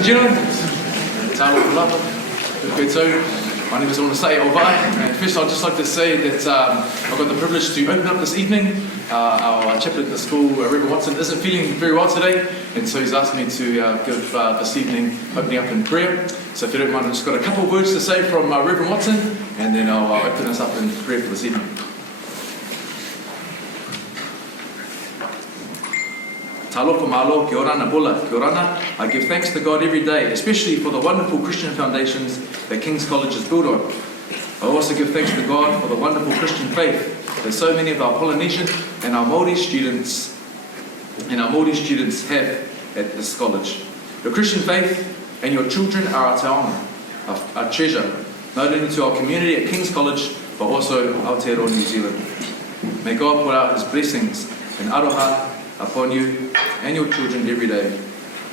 and gentlemen, tālo kulapa, koutou. My name is Onasai Ovai, and first I'd just like to say that I've got the privilege to open up this evening. Our chaplain at the school, Reverend Watson, isn't feeling very well today, and so he's asked me to give this evening opening up in prayer. So if you don't mind, I've just got a couple of words to say from Reverend Watson, and then I'll open us up in prayer for this evening. Talofa malo, kia ora na bula, kia ora na. I give thanks to God every day, especially for the wonderful Christian foundations that King's College is built on. I also give thanks to God for the wonderful Christian faith that so many of our Polynesian and our Maori students have at this college. Your Christian faith and your children are our taonga, our treasure, not only to our community at King's College, but also Aotearoa, New Zealand. May God pour out His blessings and aroha upon you and your children every day.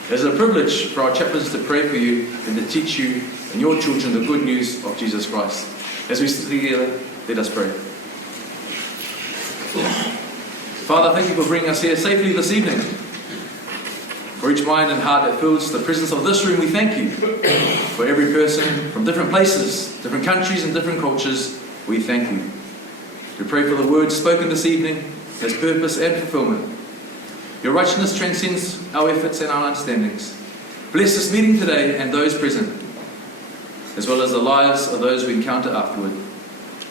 It is a privilege for our chaplains to pray for you and to teach you and your children the good news of Jesus Christ. As we sit together, let us pray. Father, thank you for bringing us here safely this evening. For each mind and heart that fills the presence of this room, we thank you. For every person from different places, different countries and different cultures, we thank you. We pray for the words spoken this evening has purpose and fulfillment. Your righteousness transcends our efforts and our understandings. Bless this meeting today and those present, as well as the lives of those we encounter afterward.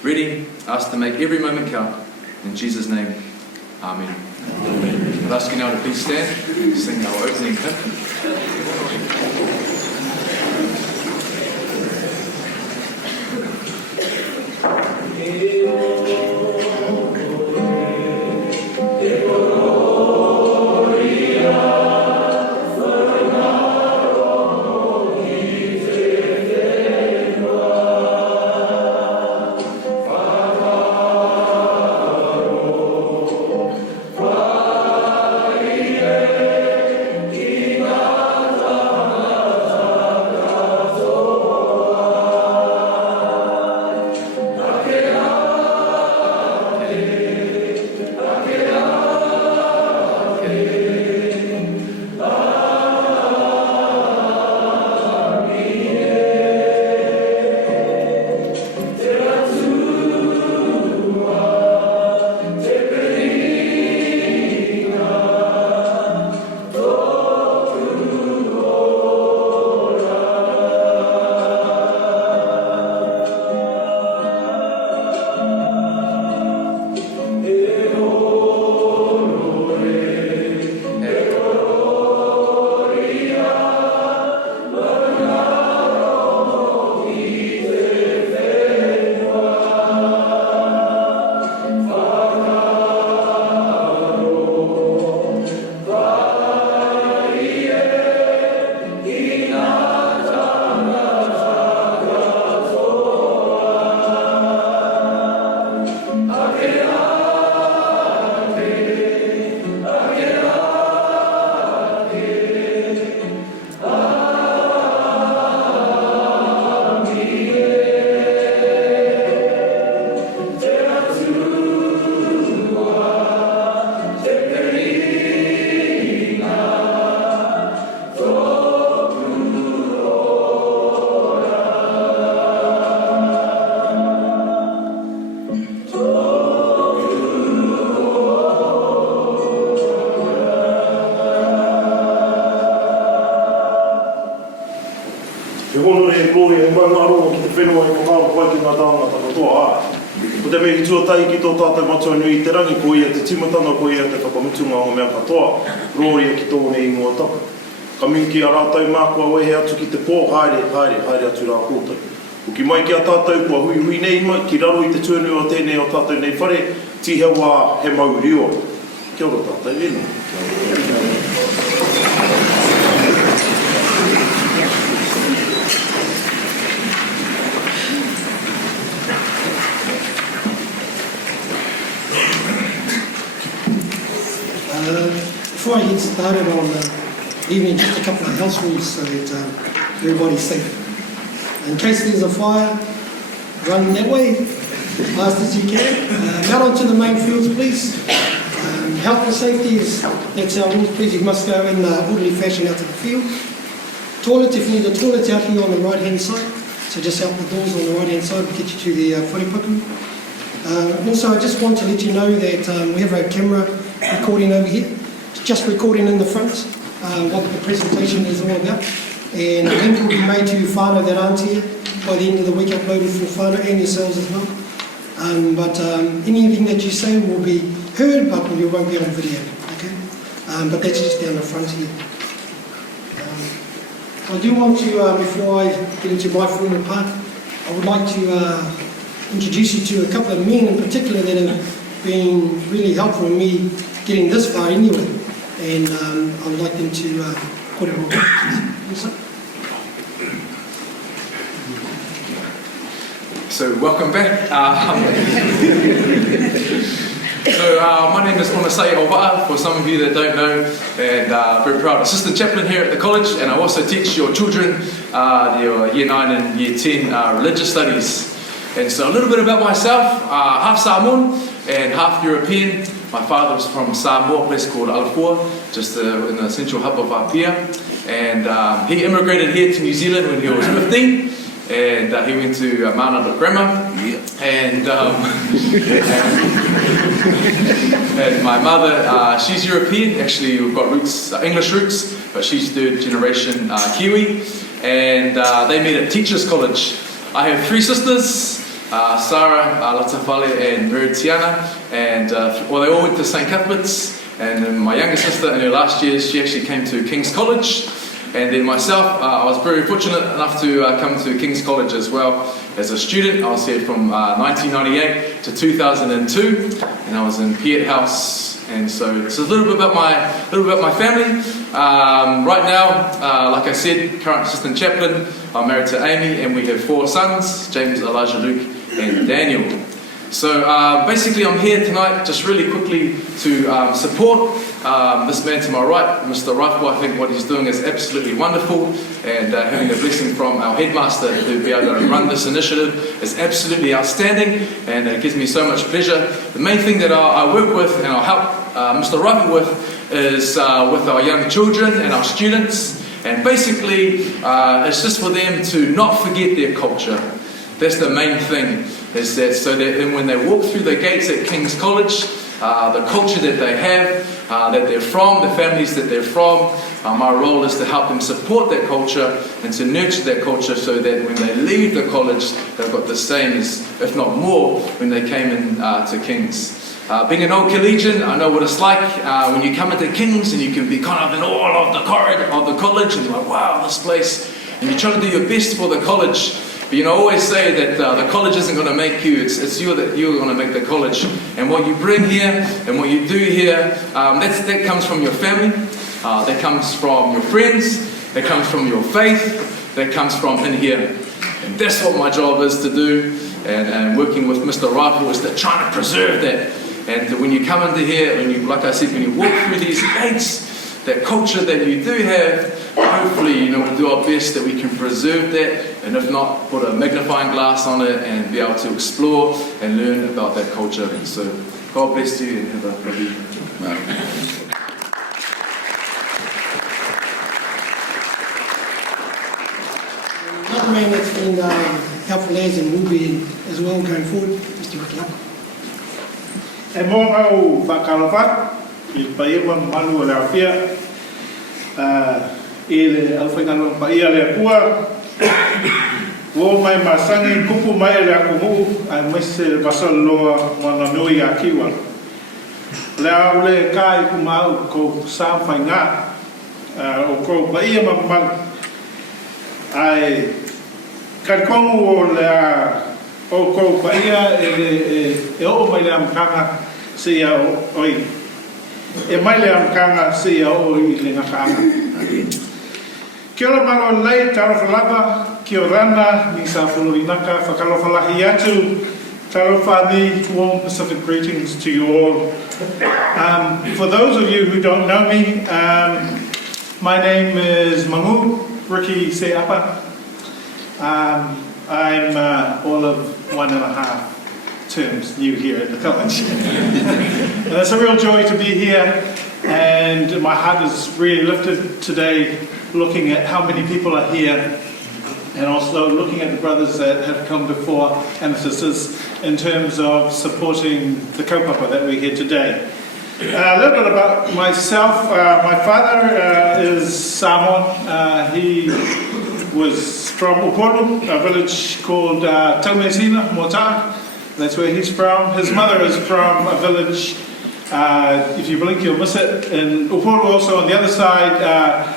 Ready us to make every moment count. In Jesus' name, Amen. I'll ask you now to please stand to sing our opening hymn. Ki tō tātou matua nui te rangi ko ia te timatanga ko ia te whakamutunga o mea katoa. Gloria ki tōne ingoa taka. Ka minki a rātou mākua wehe atu ki te pō, haere atu rā kōtou. O ki mai ki a tātou kua hui nei mai, ki raro i te tuanu o tēnei o tātou nei whare, tihe wā he mauri o. Kia ora tātou, ena. Before I get started on the evening, just a couple of house rules so that everybody's safe. In case there's a fire, run that way, fast as you can. Out onto the main fields, please. Health and safety that's our rules, please. You must go in orderly fashion out to the field. toilet, if you need a toilet, out here on the right-hand side. So just out the doors on the right-hand side will get you to the wharepuku. Also, I just want to let you know that we have a camera recording over here. It's just recording in the front what the presentation is all about. And a link will be made to Whanau that aren't here by the end of the week, uploaded for Whanau and yourselves as well. But anything that you say will be heard, but you won't be on video. Okay? But that's just down the front here. I do want to, before I get into my formal part, I would like to introduce you to a couple of men in particular that have been really helpful in me getting this far anyway. And I would like them to put it on. So welcome back. My name is Onasei Ova'a, for some of you that don't know, and very proud assistant chaplain here at the college, and I also teach your children your Year 9 and Year 10 religious studies. And so a little bit about myself, half Samoan and half European. My father was from Samoa, a place called Alafua, just in the central hub of Apia, and he immigrated here to New Zealand when he was 15. And he went to Mount Grammar, and and my mother, she's European. Actually, we've got roots, English roots, but she's third generation Kiwi. And they met at Teachers College. I have three sisters, Sarah, Latafale, and Meritiana, and well, they all went to St. Cuthbert's. And then my younger sister, in her last years, she actually came to King's College. And then myself, I was very fortunate enough to come to King's College as well as a student. I was here from 1998 to 2002, and I was in Piet House. And so it's a little bit about my family. Right now, like I said, current assistant chaplain. I'm married to Amy, and we have 4 sons: James, Elijah, Luke, and Daniel. So basically, I'm here tonight just really quickly to support this man to my right, Mr. Raifu. I think what he's doing is absolutely wonderful, and having a blessing from our headmaster to be able to run this initiative is absolutely outstanding, and it gives me so much pleasure. The main thing that I work with and I'll help Mr. Raifu with is with our young children and our students, and basically it's just for them to not forget their culture. That's the main thing, is that so that when they walk through the gates at King's College, the culture that they have, that they're from, the families that they're from, my role is to help them support that culture and to nurture that culture so that when they leave the college, they've got the same as, if not more, when they came in to King's. Being an old collegian, I know what it's like when you come into King's and you can be kind of in awe of the corridor of the college and you're like, wow, this place, and you're trying to do your best for the college. But I always say that the college isn't going to make you, it's you that you're going to make the college. And what you bring here and what you do here, that comes from your family, that comes from your friends, that comes from your faith, that comes from in here. And that's what my job is to do, and working with Mr. Raifu is to try to preserve that. And when you come into here, like I said, when you walk through these gates, that culture that you do have, hopefully, we'll do our best that we can preserve that, and if not, put a magnifying glass on it and be able to explore and learn about that culture. So, God bless you and have a lovely night. Another man that's been helpful as and will be as well going forward, Mr. Ricky. E mō au whakalawha, I paia manu o le awhia, I le alwhainalo paia le apua, o mai masangi kupu mai le akumu, ai mese le vasaloa wana nui a kiwa. Le au le kai kumau ko sa whainga, o ko paia mamang, ai karkongu o le o ko paia e o mai le amkanga se ia oi. E mai le amkanga se ia oi le ngakanga. Kia ora malo lei tarofalava, kia orana, ni sa whulurinaka, whakalofalahi atu, tarofani, warm Pacific greetings to you all. For those of you who don't know me, my name is Mangu, Ricky Seapa. I'm all of 1.5 terms new here at the college. And it's a real joy to be here And my heart is really lifted today looking at how many people are here, and also looking at the brothers that have come before and the sisters in terms of supporting the kaupapa that we're here today. A little bit about myself. My father is Samoan. He was from Upolu, a village called Taumesina, Mota. That's where he's from. His mother is from a village, if you blink you'll miss it, in Upolu also on the other side,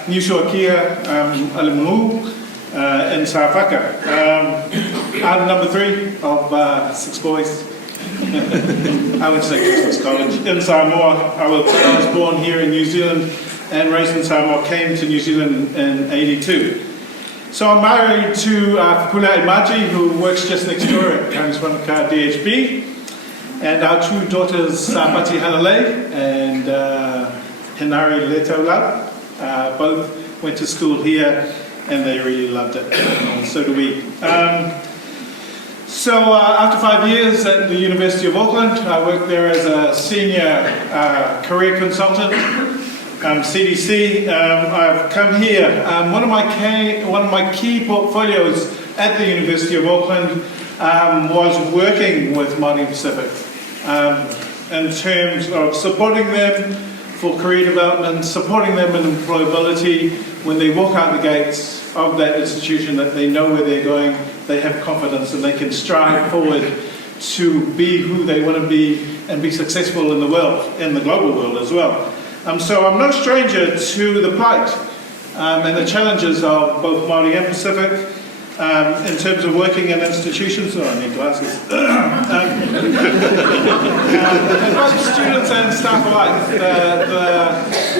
New Suakia, Alimu, in Pasifika. I'm number 3 of 6 boys. I went to Christmas College in Samoa. I was born here in New Zealand and raised in Samoa, came to New Zealand in 82. So I'm married to Pupula Imaji, who works just next door at Kariswanaka DHB. And our 2 daughters, Pati Hanalei and Hinari Letaula, both went to school here and they really loved it, and so do we. So after 5 years at the University of Auckland, I worked there as a senior career consultant, CDC. I've come here. One of my key portfolios at the University of Auckland was working with Maori Pacific in terms of supporting them for career development, supporting them in employability when they walk out the gates of that institution, that they know where they're going, they have confidence and they can strive forward to be who they want to be and be successful in the world, in the global world as well. So I'm no stranger to the plight and the challenges of both Māori and Pacific in terms of working in institutions. Oh, I need glasses. And both students and staff alike,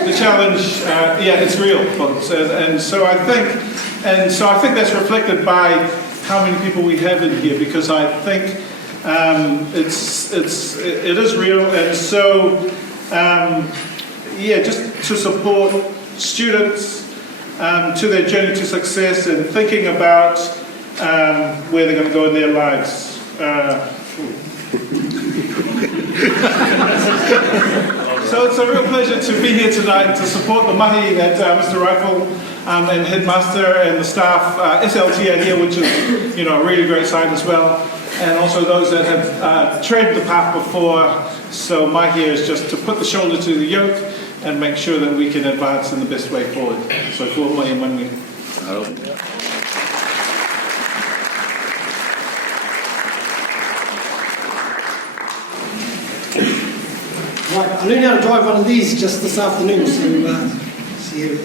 the challenge, yeah, it's real, folks. And so I think that's reflected by how many people we have in here, because I think it is real. And so yeah, just to support students to their journey to success and thinking about where they're going to go in their lives. So it's a real pleasure to be here tonight to support the mahi that Mr. Rifle and Headmaster and the staff, SLT are here, which is a really great sign as well, and also those that have tread the path before. So my here is just to put the shoulder to the yoke and make sure that we can advance in the best way forward. So for my money. Right, I learned how to drive one of these just this afternoon, so see you.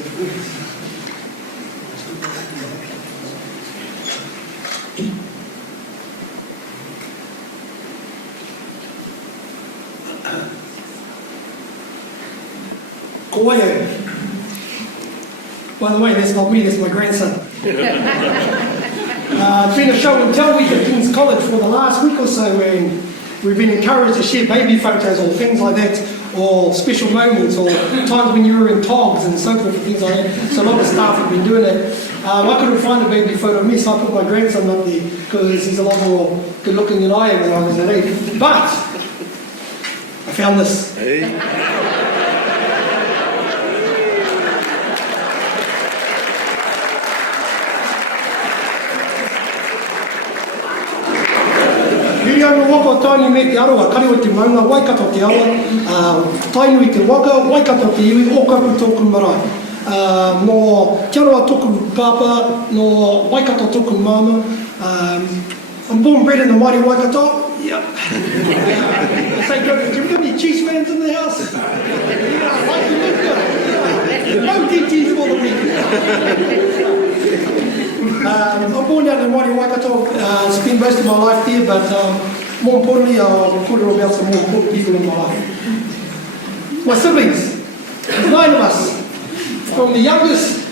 By the way, that's not me, that's my grandson. It's been a show and tell week at King's College for the last week or so, and we've been encouraged to share baby photos or things like that, or special moments, or times when you were in togs and so forth, and things like that. So a lot of staff have been doing that. I couldn't find a baby photo of me, so I put my grandson up there because he's a lot more good looking than I am when I was an age. But I found this. Hey. Hiriano waka taini me te aroa, kariwa te maunga, waikato te awa, tainui te waka, waikato te iwi, o kapu tōku marae. No te aroa tōku papa, no waikato tōku mama. I'm born and bred in the mighty Waikato. Yep. Say, do you got any cheese fans in the house? Yeah, like you look good. No DTs for the weekend. I'm born out in Māori Waikato, spent most of my life there, but more importantly, I'll kōrero about some more important people in my life. My siblings, 9 of us, from the youngest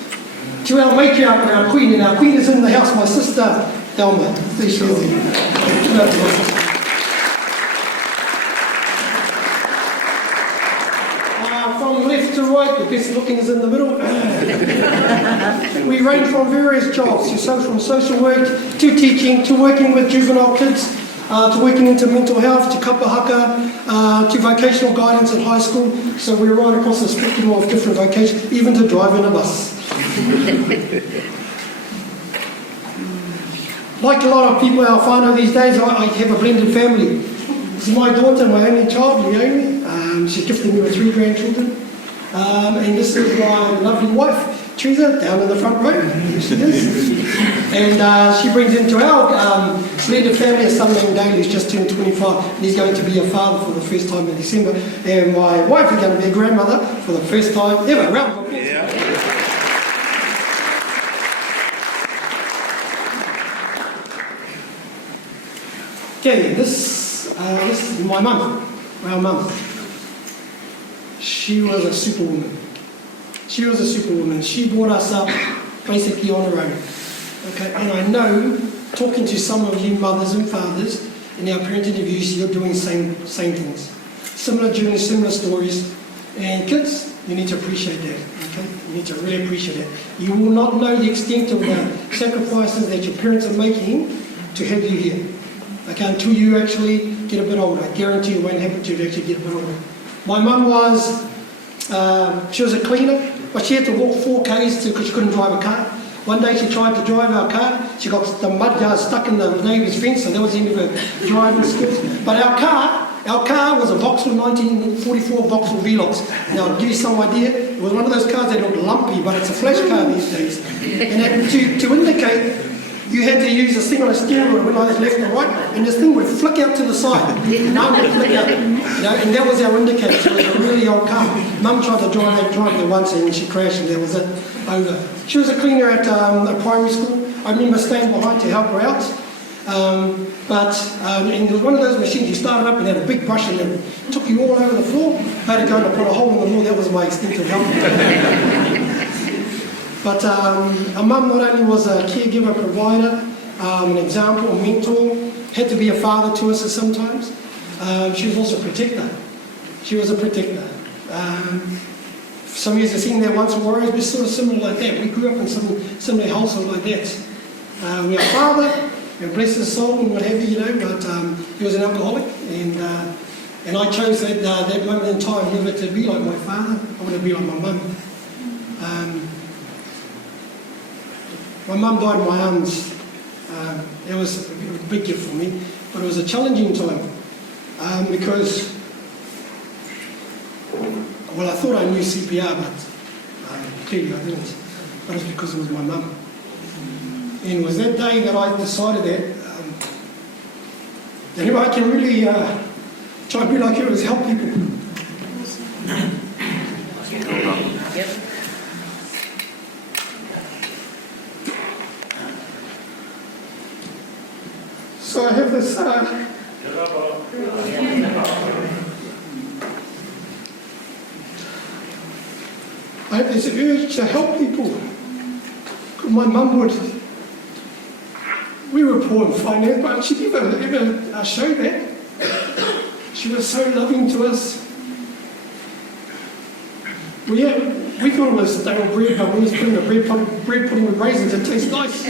to our matriarch and our queen, and our queen is in the house, my sister, Thelma. There she is. From left to right, the best looking is in the middle. We range from various jobs, from social work to teaching, to working with juvenile kids, to working into mental health, to kapahaka, to vocational guidance at high school, so we're right across the spectrum of different vocations, even to driving a bus. Like a lot of people in our whānau these days, I have a blended family. This is my daughter, my only child, Leonie. She's gifted me with 3 grandchildren. And this is my lovely wife, Teresa, down in the front row. Here she is. And she brings into our blended family a son named Dale, who's just turned 25. And he's going to be a father for the first time in December. And my wife is going to be a grandmother for the first time ever. Round of applause. Yeah. Okay, this is my mum, our mum. She was a superwoman. She was a superwoman. She brought us up basically on her own. Okay, and I know, talking to some of you mothers and fathers in our parent interviews, you're doing same things. Similar journeys, similar stories. And kids, you need to appreciate that. Okay, you need to really appreciate it. You will not know the extent of the sacrifices that your parents are making to have you here. Okay, until you actually get a bit older. I guarantee it won't happen to you actually get a bit older. My mum was, she was a cleaner, but she had to walk 4 k's because she couldn't drive a car. One day she tried to drive our car, she got the mud guard stuck in the neighbour's fence, so that was the end of her driving skills. But our car was a Vauxhall 1944 Vauxhall Velox. Now, to give you some idea, it was one of those cars that looked lumpy, but it's a flash car these days. And to indicate, you had to use this thing on a steering wheel, it went like this left and right, and this thing would flick out to the side. And Mum would flick out. And that was our indicator. So it was a really old car. Mum tried to drive there once and she crashed and that was it, over. She was a cleaner at a primary school. I remember staying behind to help her out. And it was one of those machines, you started up and had a big brush and it took you all over the floor. I had to go and put a hole in the wall, that was my extent of help. But our mum not only was a caregiver, provider, an example, a mentor, had to be a father to us sometimes. She was also a protector. She was a protector. Some of you have seen that once Warriors, but sort of similar like that. We grew up in some similar household like that. We had a father, and bless his soul and what have you, but he was an alcoholic, and I chose that moment in time never to be like my father. I want to be like my mum. My mum died in my arms. It was a big gift for me, but it was a challenging time because, well, I thought I knew CPR, but clearly I didn't. But it's because it was my mum. And it was that day that I decided that if I can really try and be like her, is help people. Yep. So I have this urge to help people. Because my mum would, we were poor in finance, but she never showed that. She was so loving to us. We thought it was stale bread, but we was putting the bread pudding with raisins, it tastes nice.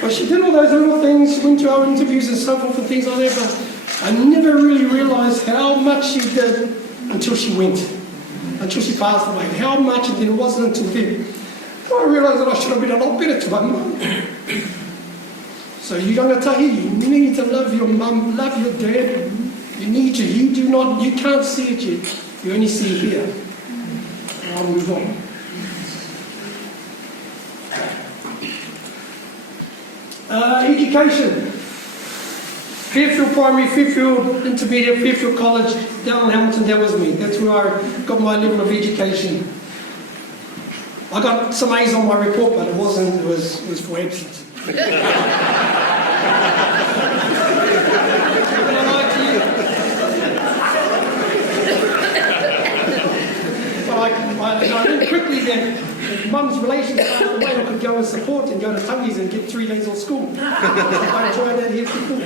But she did all those little things, went to our interviews and so forth and things like that, but I never really realised how much she did until she went, until she passed away. How much, and then it wasn't until then. I realised that I should have been a lot better to my mum. So you Rangatahi, you need to love your mum, love your dad. You need to. You can't see it yet. You only see it here. I'll move on. Education. Fairfield Primary, Fairfield Intermediate, Fairfield College, down in Hamilton, that was me. That's where I got my level of education. I got some A's on my report, but it wasn't, it was for absence. I learned quickly that mum's relations passed away, I could go and support and go to Tungies and get 3 days off school. I tried that here before.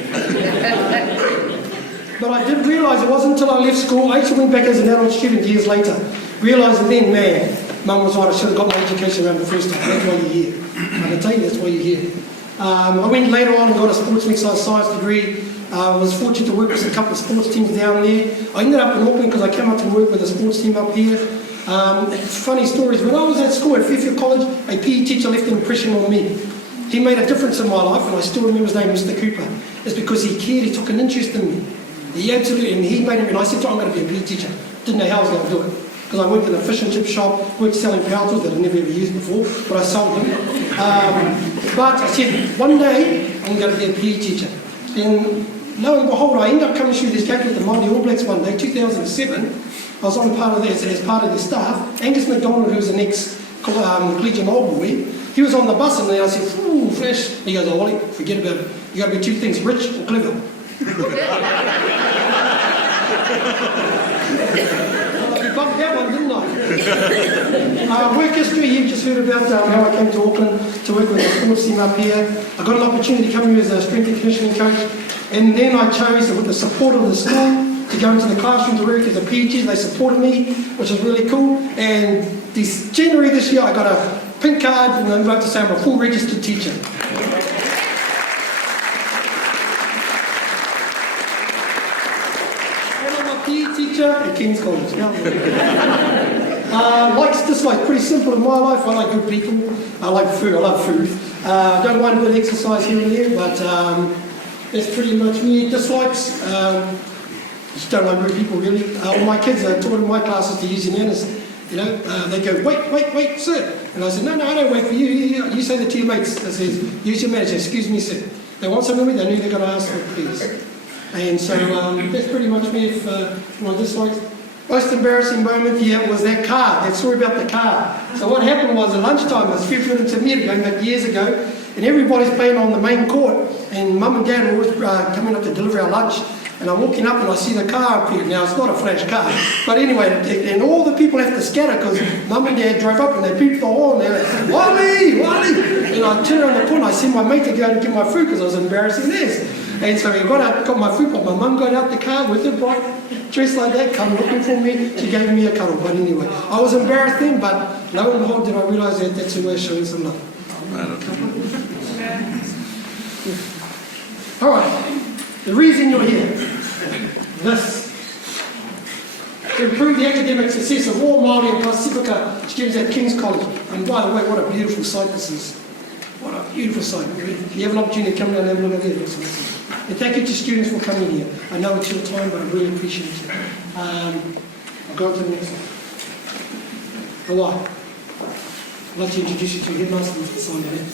But I did realise it wasn't until I left school, I actually went back as an adult student years later, realising then, man, mum was right, I should have got my education around the first time. That's why you're here. I can tell you that's why you're here. I went later on and got a sports and exercise science degree. I was fortunate to work with a couple of sports teams down there. I ended up in Auckland because I came up to work with a sports team up here. Funny stories, when I was at school at Fairfield College, a PE teacher left an impression on me. He made a difference in my life, and I still remember his name, Mr. Cooper. It's because he cared, he took an interest in me. He absolutely, and he made it, and I said, I'm going to be a PE teacher. Didn't know how I was going to do it. Because I worked in a fish and chip shop, worked selling power tools that I'd never ever used before, but I sold them. But I said, one day, I'm going to be a PE teacher. And lo and behold, I ended up coming through this gate with the Maori All Blacks one day, 2007. I was on part of this, as part of their staff. Angus McDonald, who was an ex-collegiate old boy, he was on the bus, and then I said, ooh, Flash. He goes, oh, Wally, forget about it. You got to be two things, rich or clever. I bumped that one, didn't I? Work history, you've just heard about how I came to Auckland to work with the sports team up here. I got an opportunity to come here as a strength and conditioning coach, and then I chose, with the support of the school, to go into the classroom to work as a PE teacher. They supported me, which was really cool. And this January this year, I got a pink card, and I'm about to say I'm a full registered teacher. And I'm a PE teacher at King's College. Likes, dislikes, pretty simple in my life. I like good people. I like food. I love food. Don't mind a bit of exercise here and there, but that's pretty much me. Dislikes. Just don't like rude people, really. All my kids are taught in my classes to use your manners. You know, they go, wait, sir. And I said, no, I don't wait for you. You say that to your mates. I says, use your manners. Excuse me, sir. They want something from me, they knew they've got to ask for it, please. And so that's pretty much me. If my dislikes. Most embarrassing moment here was that car, that story about the car. So what happened was at lunchtime, I was Fairfield and Tamir going back years ago, and everybody's playing on the main court, and Mum and Dad were always coming up to deliver our lunch. And I'm walking up and I see the car appear. Now, it's not a flash car. But anyway, and all the people have to scatter because Mum and Dad drove up and they beeped the horn. They're like, Wally! And I turn around the corner, I see my mate to go out and get my food because I was embarrassing this. And so he got my food, but my mum got out the car with her bright dress like that, come looking for me. She gave me a cuddle. But anyway, I was embarrassed then, but lo and behold, did I realise that that's a way of showing some love. All right. The reason you're here, this, to improve the academic success of all Maori and Pasifika students at King's College. And by the way, what a beautiful site this is. What a beautiful site. If you have an opportunity to come down and have a look at it, it looks amazing. And thank you to students for coming here. I know it's your time, but I really appreciate it. I'll go on to the next one. Hawaii. I'd like to introduce you to Headmaster Mr. Simon.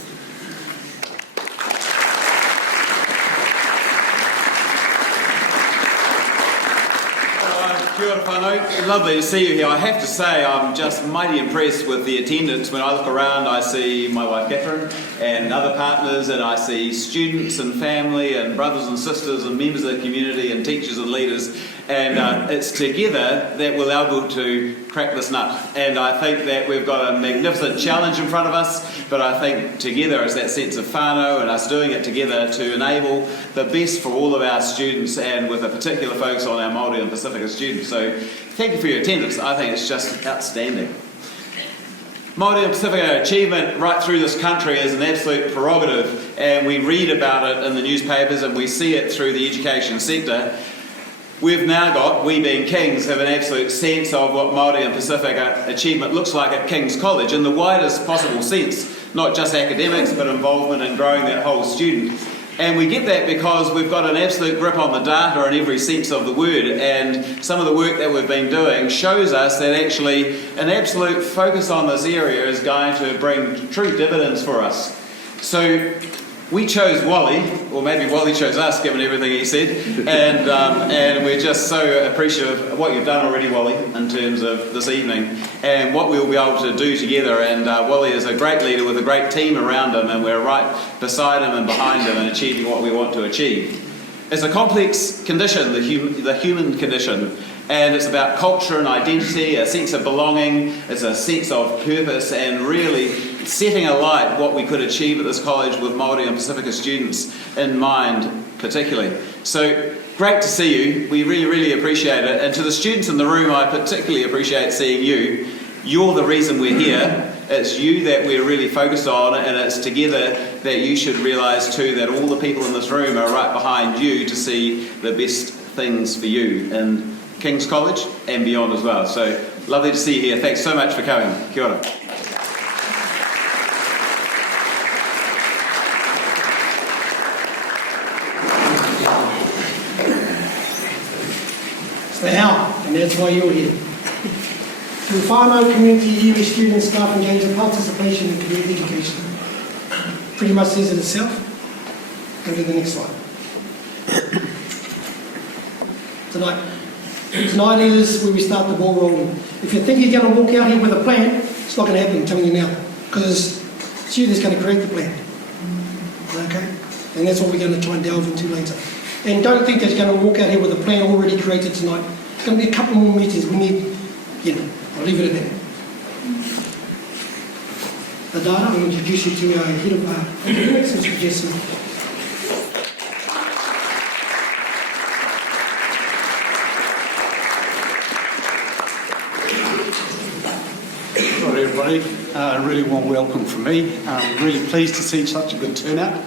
Kia ora whanau. Lovely to see you here. I have to say I'm just mighty impressed with the attendance. When I look around I see my wife Catherine and other partners, and I see students and family and brothers and sisters and members of the community and teachers and leaders, and it's together that we're able to crack this nut. And I think that we've got a magnificent challenge in front of us, but I think together is that sense of whānau and us doing it together to enable the best for all of our students, and with a particular focus on our Maori and Pasifika students. So thank you for your attendance. I think it's just outstanding. Maori and Pasifika achievement right through this country is an absolute prerogative, and we read about it in the newspapers and we see it through the education sector. We've now got, we being Kings, have an absolute sense of what Maori and Pasifika achievement looks like at King's College in the widest possible sense, not just academics but involvement in growing that whole student. And we get that because we've got an absolute grip on the data in every sense of the word, and some of the work that we've been doing shows us that actually an absolute focus on this area is going to bring true dividends for us. So we chose Wally, or maybe Wally chose us given everything he said, and we're just so appreciative of what you've done already, Wally, in terms of this evening and what we'll be able to do together. And Wally is a great leader with a great team around him, and we're right beside him and behind him in achieving what we want to achieve. It's a complex condition, the human condition, and it's about culture and identity, a sense of belonging, it's a sense of purpose, and really setting alight what we could achieve at this college with Maori and Pasifika students in mind particularly. So great to see you, we really, really appreciate it. And to the students in the room, I particularly appreciate seeing you. You're the reason we're here. It's you that we're really focused on, and it's together that you should realise too that all the people in this room are right behind you to see the best things for you in King's College and beyond as well. So lovely to see you here. Thanks so much for coming. Kia ora. So how, and that's why you're here. Through Whanau community, iwi students, staff engage in participation in community education. Pretty much says it itself. Go to the next slide. Tonight is where we start the ball rolling. If you think you're going to walk out here with a plan, it's not going to happen, I'm telling you now. Because it's you that's going to create the plan. Okay? And that's what we're going to try and delve into later. And don't think that you're going to walk out here with a plan already created tonight. It's going to be a couple more meetings. We need, I'll leave it at that. The data, I'll introduce you to our head of academics, Mr. Jesse. Hello everybody, really warm welcome from me. I'm really pleased to see such a good turnout.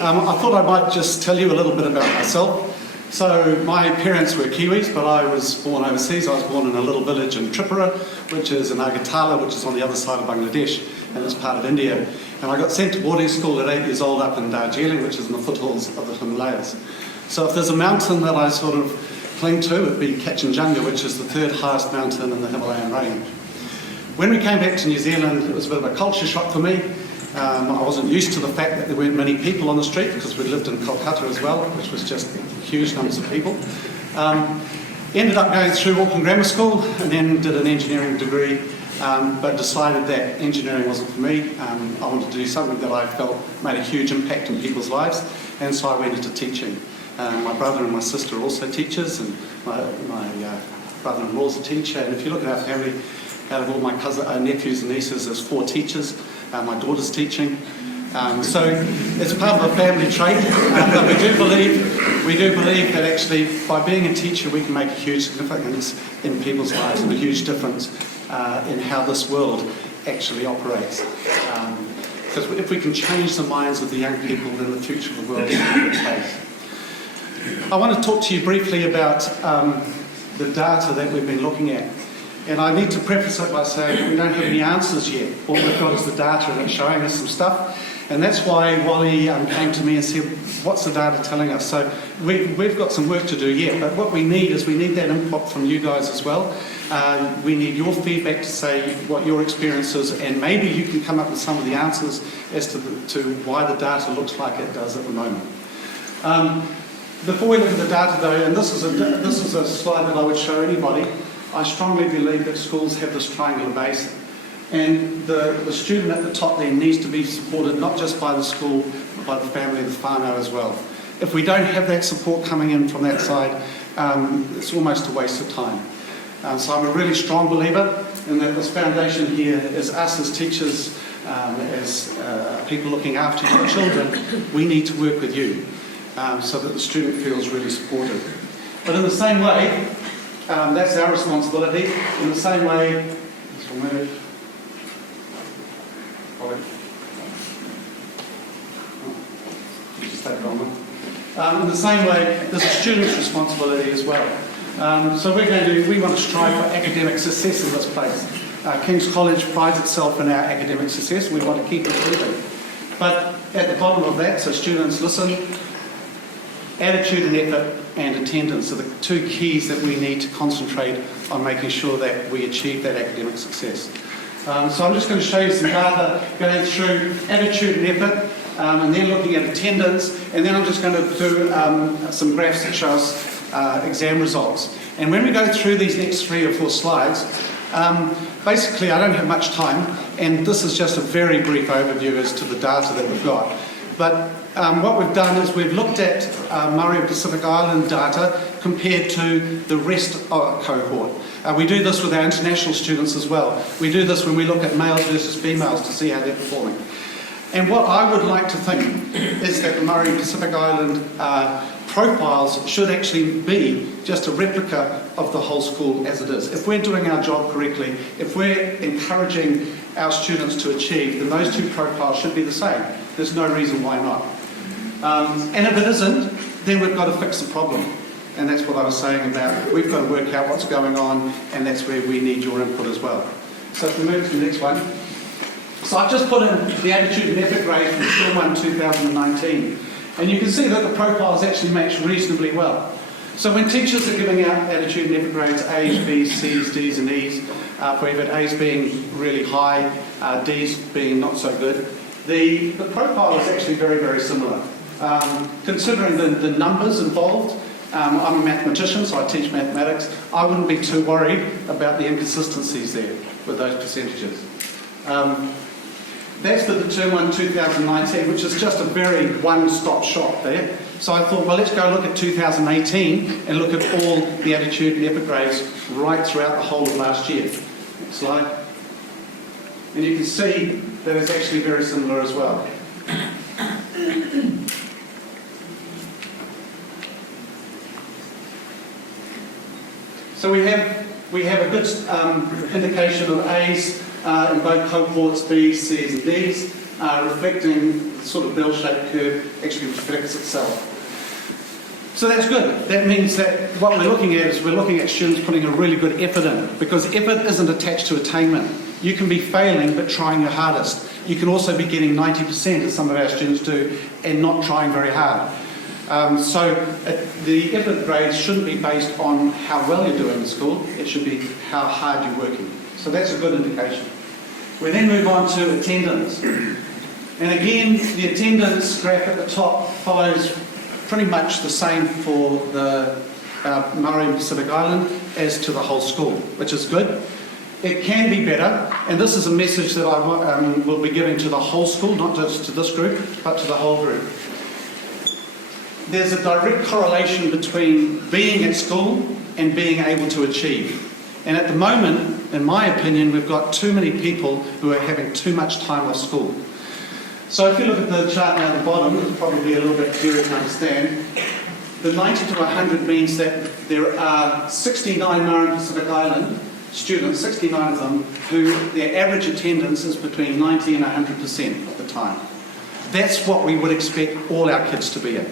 I thought I might just tell you a little bit about myself. So my parents were Kiwis, but I was born overseas. I was born in a little village in Tripura, which is in Agartala, which is on the other side of Bangladesh, and it's part of India. And I got sent to boarding school at 8 years old up in Darjeeling, which is in the foothills of the Himalayas. So if there's a mountain that I sort of cling to, it'd be Kanchenjunga, which is the third highest mountain in the Himalayan range. When we came back to New Zealand, it was a bit of a culture shock for me. I wasn't used to the fact that there weren't many people on the street because we lived in Kolkata as well, which was just huge numbers of people. Ended up going through Auckland Grammar School and then did an engineering degree, but decided that engineering wasn't for me. I wanted to do something that I felt made a huge impact in people's lives, and so I went into teaching. My brother and my sister are also teachers, and my brother-in-law's a teacher, and if you look at our family, out of all my nephews and nieces, there's 4 teachers. My daughter's teaching. So it's part of a family trait, but we do believe that actually by being a teacher we can make a huge significance in people's lives and a huge difference in how this world actually operates. Because if we can change the minds of the young people, then the future of the world is in a good place. I want to talk to you briefly about the data that we've been looking at. And I need to preface it by saying we don't have any answers yet. All we've got is the data and it's showing us some stuff. And that's why Wally came to me and said, what's the data telling us? So we've got some work to do yet, but what we need is we need that input from you guys as well. We need your feedback to say what your experience is, and maybe you can come up with some of the answers as to why the data looks like it does at the moment. Before we look at the data though, and this is a slide that I would show anybody, I strongly believe that schools have this triangular basin. And the student at the top there needs to be supported not just by the school, but by the family, the whānau as well. If we don't have that support coming in from that side, it's almost a waste of time. So I'm a really strong believer in that this foundation here is us as teachers, as people looking after your children. We need to work with you so that the student feels really supported. But in the same way, that's our responsibility. In the same way, this will move. In the same way, there's a student's responsibility as well. So we want to strive for academic success in this place. King's College prides itself in our academic success. We want to keep improving. But at the bottom of that, so students listen, attitude and effort and attendance are the 2 keys that we need to concentrate on making sure that we achieve that academic success. So I'm just going to show you some data going through attitude and effort, and then looking at attendance, and then I'm just going to do some graphs that show us exam results. And when we go through these next 3 or 4 slides, basically I don't have much time, and this is just a very brief overview as to the data that we've got. But what we've done is we've looked at Maori and Pacific Island data compared to the rest of our cohort. We do this with our international students as well. We do this when we look at males versus females to see how they're performing. And what I would like to think is that the Maori and Pacific Island profiles should actually be just a replica of the whole school as it is. If we're doing our job correctly, if we're encouraging our students to achieve, then those 2 profiles should be the same. There's no reason why not. And if it isn't, then we've got to fix the problem. And that's what I was saying about we've got to work out what's going on, and that's where we need your input as well. So if we move to the next one. So I've just put in the attitude and effort grades from Term 1 2019. And you can see that the profiles actually match reasonably well. So when teachers are giving out attitude and effort grades, A's, B's, C's, D's and E's, for effort, A's being really high, D's being not so good, the profile is actually very, very similar. Considering the numbers involved, I'm a mathematician, so I teach mathematics, I wouldn't be too worried about the inconsistencies there with those percentages. That's for the Term 1 2019, which is just a very one-stop shop there. So I thought, well, let's go look at 2018 and look at all the attitude and effort grades right throughout the whole of last year. Next slide. And you can see that it's actually very similar as well. So we have a good indication of A's in both cohorts, B's, C's and D's, reflecting the sort of bell-shaped curve actually reflects itself. So that's good. That means that what we're looking at is we're looking at students putting a really good effort in, because effort isn't attached to attainment. You can be failing but trying your hardest. You can also be getting 90%, as some of our students do, and not trying very hard. So the effort grades shouldn't be based on how well you're doing in school, it should be how hard you're working. So that's a good indication. We then move on to attendance. And again, the attendance graph at the top follows pretty much the same for the Maori and Pacific Island as to the whole school, which is good. It can be better, and this is a message that I will be giving to the whole school, not just to this group, but to the whole group. There's a direct correlation between being at school and being able to achieve. And at the moment, in my opinion, we've got too many people who are having too much time off school. So if you look at the chart down the bottom, it's probably a little bit clearer to understand. The 90 to 100 means that there are 69 Maori and Pacific Island students, 69 of them, who their average attendance is between 90 and 100% of the time. That's what we would expect all our kids to be at.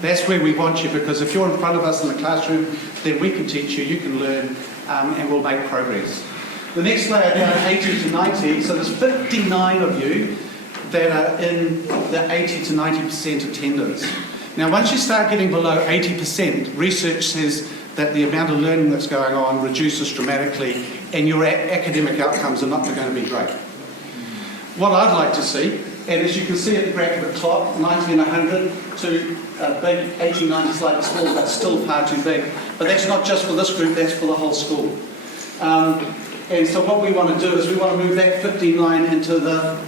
That's where we want you, because if you're in front of us in the classroom, then we can teach you, you can learn, and we'll make progress. The next layer down, 80 to 90, so there's 59 of you that are in the 80 to 90% attendance. Now, once you start getting below 80%, research says that the amount of learning that's going on reduces dramatically, and your academic outcomes are not going to be great. What I'd like to see, and as you can see at the graph at the top, 90 and 100 to big, 80, 90 slightly small, but still far too big. But that's not just for this group, that's for the whole school. And so what we want to do is we want to move that 59 into the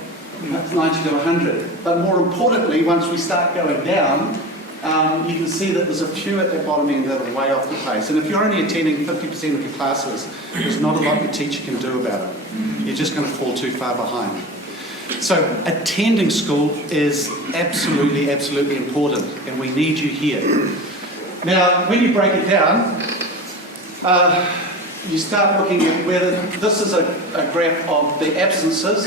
90 to 100. But more importantly, once we start going down, you can see that there's a few at the bottom end that are way off the pace. And if you're only attending 50% of your classes, there's not a lot your teacher can do about it. You're just going to fall too far behind. So attending school is absolutely, absolutely important, and we need you here. Now, when you break it down, you start looking at whether this is a graph of the absences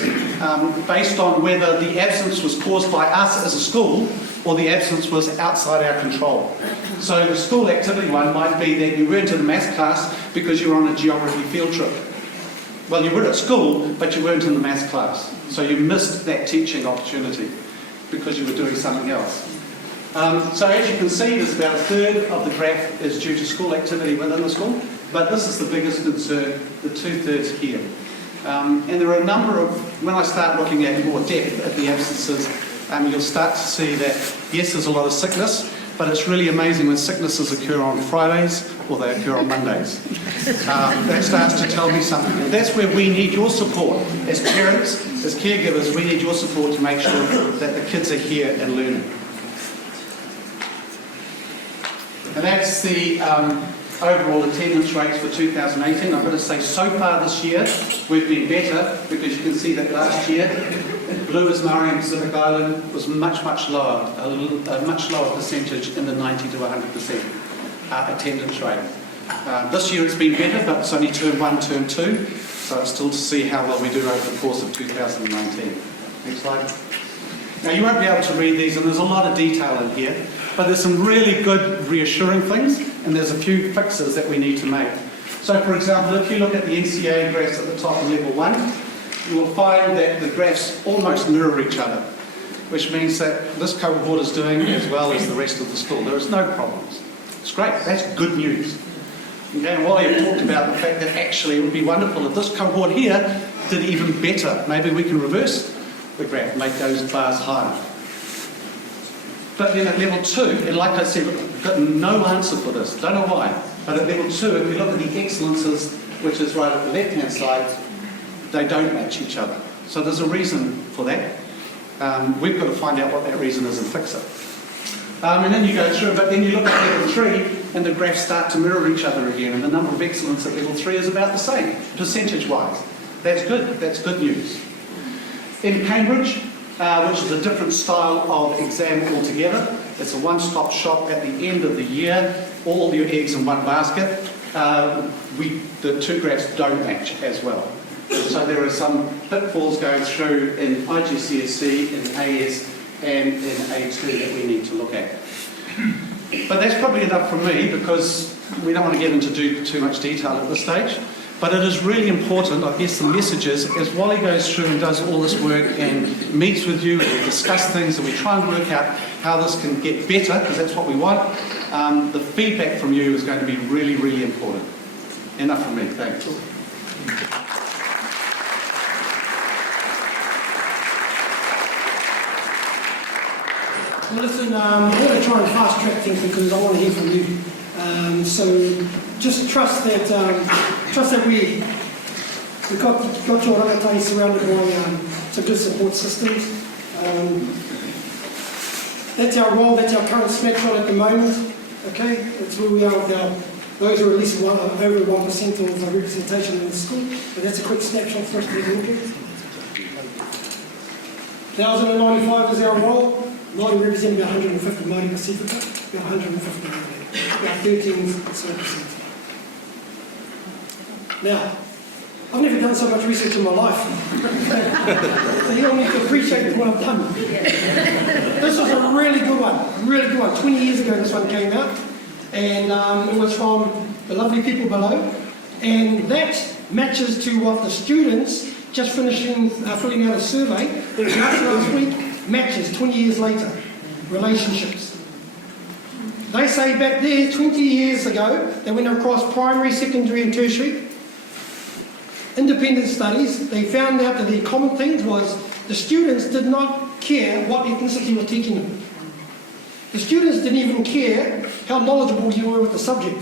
based on whether the absence was caused by us as a school or the absence was outside our control. So the school activity one might be that you weren't in a maths class because you were on a geography field trip. Well, you were at school, but you weren't in the maths class. So you missed that teaching opportunity because you were doing something else. So as you can see, there's about a third of the graph is due to school activity within the school, but this is the biggest concern, the 2/3 here. And there are a number of, when I start looking at more depth at the absences, you'll start to see that, yes, there's a lot of sickness, but it's really amazing when sicknesses occur on Fridays or they occur on Mondays. That starts to tell me something. And that's where we need your support. As parents, as caregivers, we need your support to make sure that the kids are here and learning. And that's the overall attendance rates for 2018. I'm going to say so far this year we've been better, because you can see that last year blue as Maori and Pacific Island was much, much lower, a much lower percentage in the 90 to 100% attendance rate. This year it's been better, but it's only term 1, term 2, so it's still to see how well we do over the course of 2019. Next slide. Now you won't be able to read these, and there's a lot of detail in here, but there's some really good reassuring things, and there's a few fixes that we need to make. So for example, if you look at the NCA graphs at the top of level 1, you will find that the graphs almost mirror each other, which means that this cohort is doing as well as the rest of the school. There is no problems. It's great, that's good news. Okay, and Wally have talked about the fact that actually it would be wonderful if this cohort here did even better. Maybe we can reverse the graph, make those bars higher. But then at level 2, and like I said, I've got no answer for this, don't know why, but at level 2, if you look at the excellences, which is right at the left-hand side, they don't match each other. So there's a reason for that. We've got to find out what that reason is and fix it. And then you go through, but then you look at level 3, and the graphs start to mirror each other again, and the number of excellence at level 3 is about the same, percentage-wise. That's good news. In Cambridge, which is a different style of exam altogether, it's a one-stop shop at the end of the year, all your eggs in one basket. The two graphs don't match as well. So there are some pitfalls going through in IGCSE, in AS, and in A2 that we need to look at. But that's probably enough from me, because we don't want to get into too much detail at this stage. But it is really important, I guess the message is, as Wally goes through and does all this work and meets with you and we discuss things and we try and work out how this can get better, because that's what we want, the feedback from you is going to be really, really important. Enough from me, thanks. Well, listen, I'm going to try and fast track things because I want to hear from you. So just trust that we've got your rangatahi surrounded by some good support systems. That's our role, that's our current snapshot at the moment. Okay, that's where we are with those who are at least over 1% of representation in the school. But that's a quick snapshot for us to look at. 1,095 is our role. Maori represent about 150 Maori Pasifika, about 150 about 13%. Now, I've never done so much research in my life. So you all need to appreciate what I've done. This was a really good one, 20 years ago this one came out. And it was from the lovely people below. And that matches to what the students just finishing filling out a survey that was last week matches 20 years later. Relationships. They say back there 20 years ago they went across primary, secondary and tertiary independent studies. They found out that the common things was the students did not care what ethnicity was teaching them. The students didn't even care how knowledgeable you were with the subject.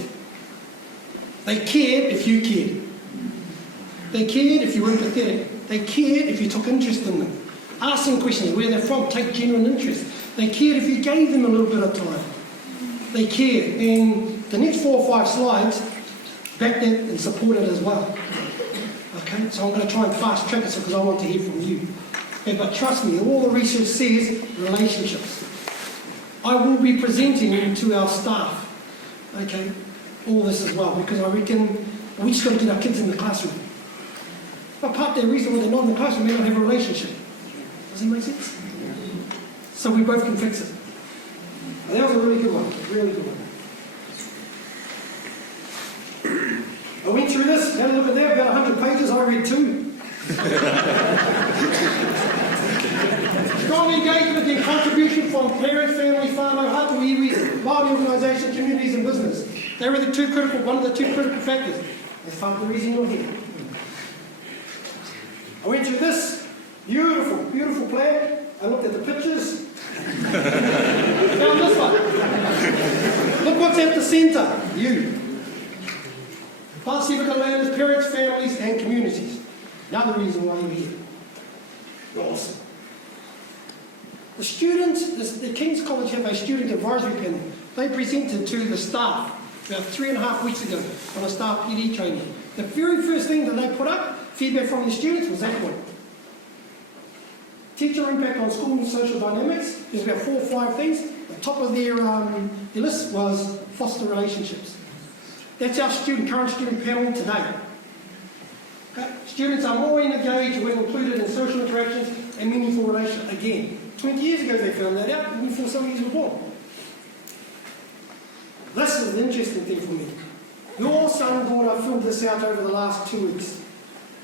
They cared if you cared. They cared if you were empathetic. They cared if you took interest in them. Asking questions, where they're from, take genuine interest. They cared if you gave them a little bit of time. They cared. And the next 4 or 5 slides back that and support it as well. Okay, so I'm going to try and fast track it because I want to hear from you. Okay, but trust me, all the research says relationships. I will be presenting to our staff, okay, all this as well, because I reckon we just got to get our kids in the classroom. But part of the reason why they're not in the classroom, they don't have a relationship. Does that make sense? So we both can fix it. And that was a really good one, really good one. I went through this, had a look at that, about 100 pages, I read 2. Strong engagement and contribution from parents, family, whanau, hatu, iwi, Maori organisation, communities and business. They were one of the two critical factors. That's part of the reason you're here. I went through this, beautiful, beautiful plan. I looked at the pictures. Found this one. Look what's at the centre, you. Pasifika learners, parents, families and communities. Another reason why you're here. You're awesome. The students, the King's College have a student advisory panel. They presented to the staff about 3.5 weeks ago on a staff PD training. The very first thing that they put up, feedback from the students, was that one. Teacher impact on school and social dynamics. There's about 4 or 5 things. The top of their list was foster relationships. That's our current student panel today. Okay? Students are more engaged when included in social interactions and meaningful relationships. Again, 20 years ago they found that out, before some of you were born. This is an interesting thing for me. Your son and daughter filled this out over the last 2 weeks.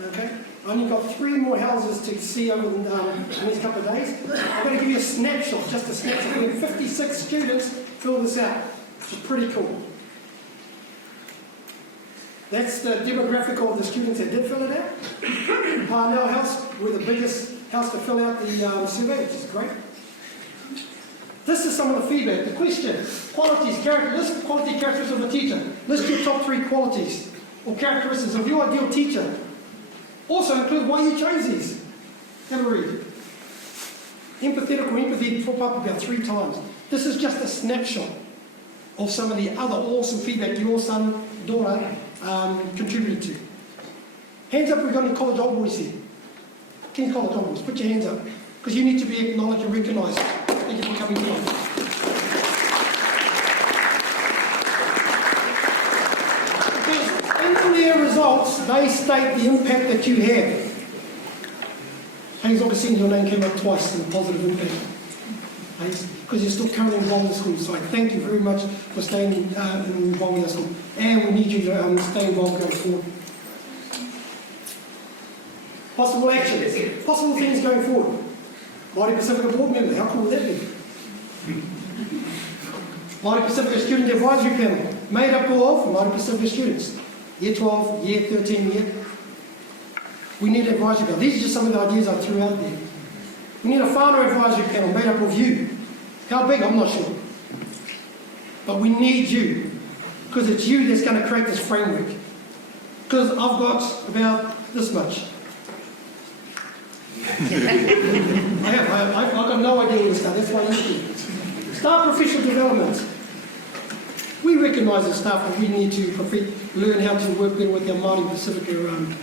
Okay? I only got 3 more houses to see over the next couple of days. I'm going to give you a snapshot, just a snapshot. We had 56 students fill this out, which is pretty cool. That's the demographic of the students that did fill it out. Whanau House, we're the biggest house to fill out the survey, which is great. This is some of the feedback. The question, qualities, list quality characteristics of a teacher. List your top 3 qualities or characteristics of your ideal teacher. Also include why you chose these. Have a read. Empathetic or empathy pop up about 3 times. This is just a snapshot of some of the other awesome feedback your son, daughter contributed to. Hands up, we've got any college old boys here. King college old boys, put your hands up. Because you need to be acknowledged and recognised. Thank you for coming tonight. Because in their results, they state the impact that you have. Hayes, obviously your name came up twice in positive impact. Hayes, because you're still currently involved in the school. So I thank you very much for staying involved in the school. And we need you to stay involved going forward. Possible actions, possible things going forward. Maori Pasifika board member, how cool would that be? Maori Pasifika student advisory panel, made up of Maori Pasifika students. Year 12, year 13, year. We need an advisory panel. These are just some of the ideas I threw out there. We need a whānau advisory panel made up of you. How big? I'm not sure. But we need you. Because it's you that's going to create this framework. Because I've got about this much. I've got no idea where to start. That's why I'm here. Staff professional development. We recognise as staff that we need to learn how to work better with our Māori Pasifika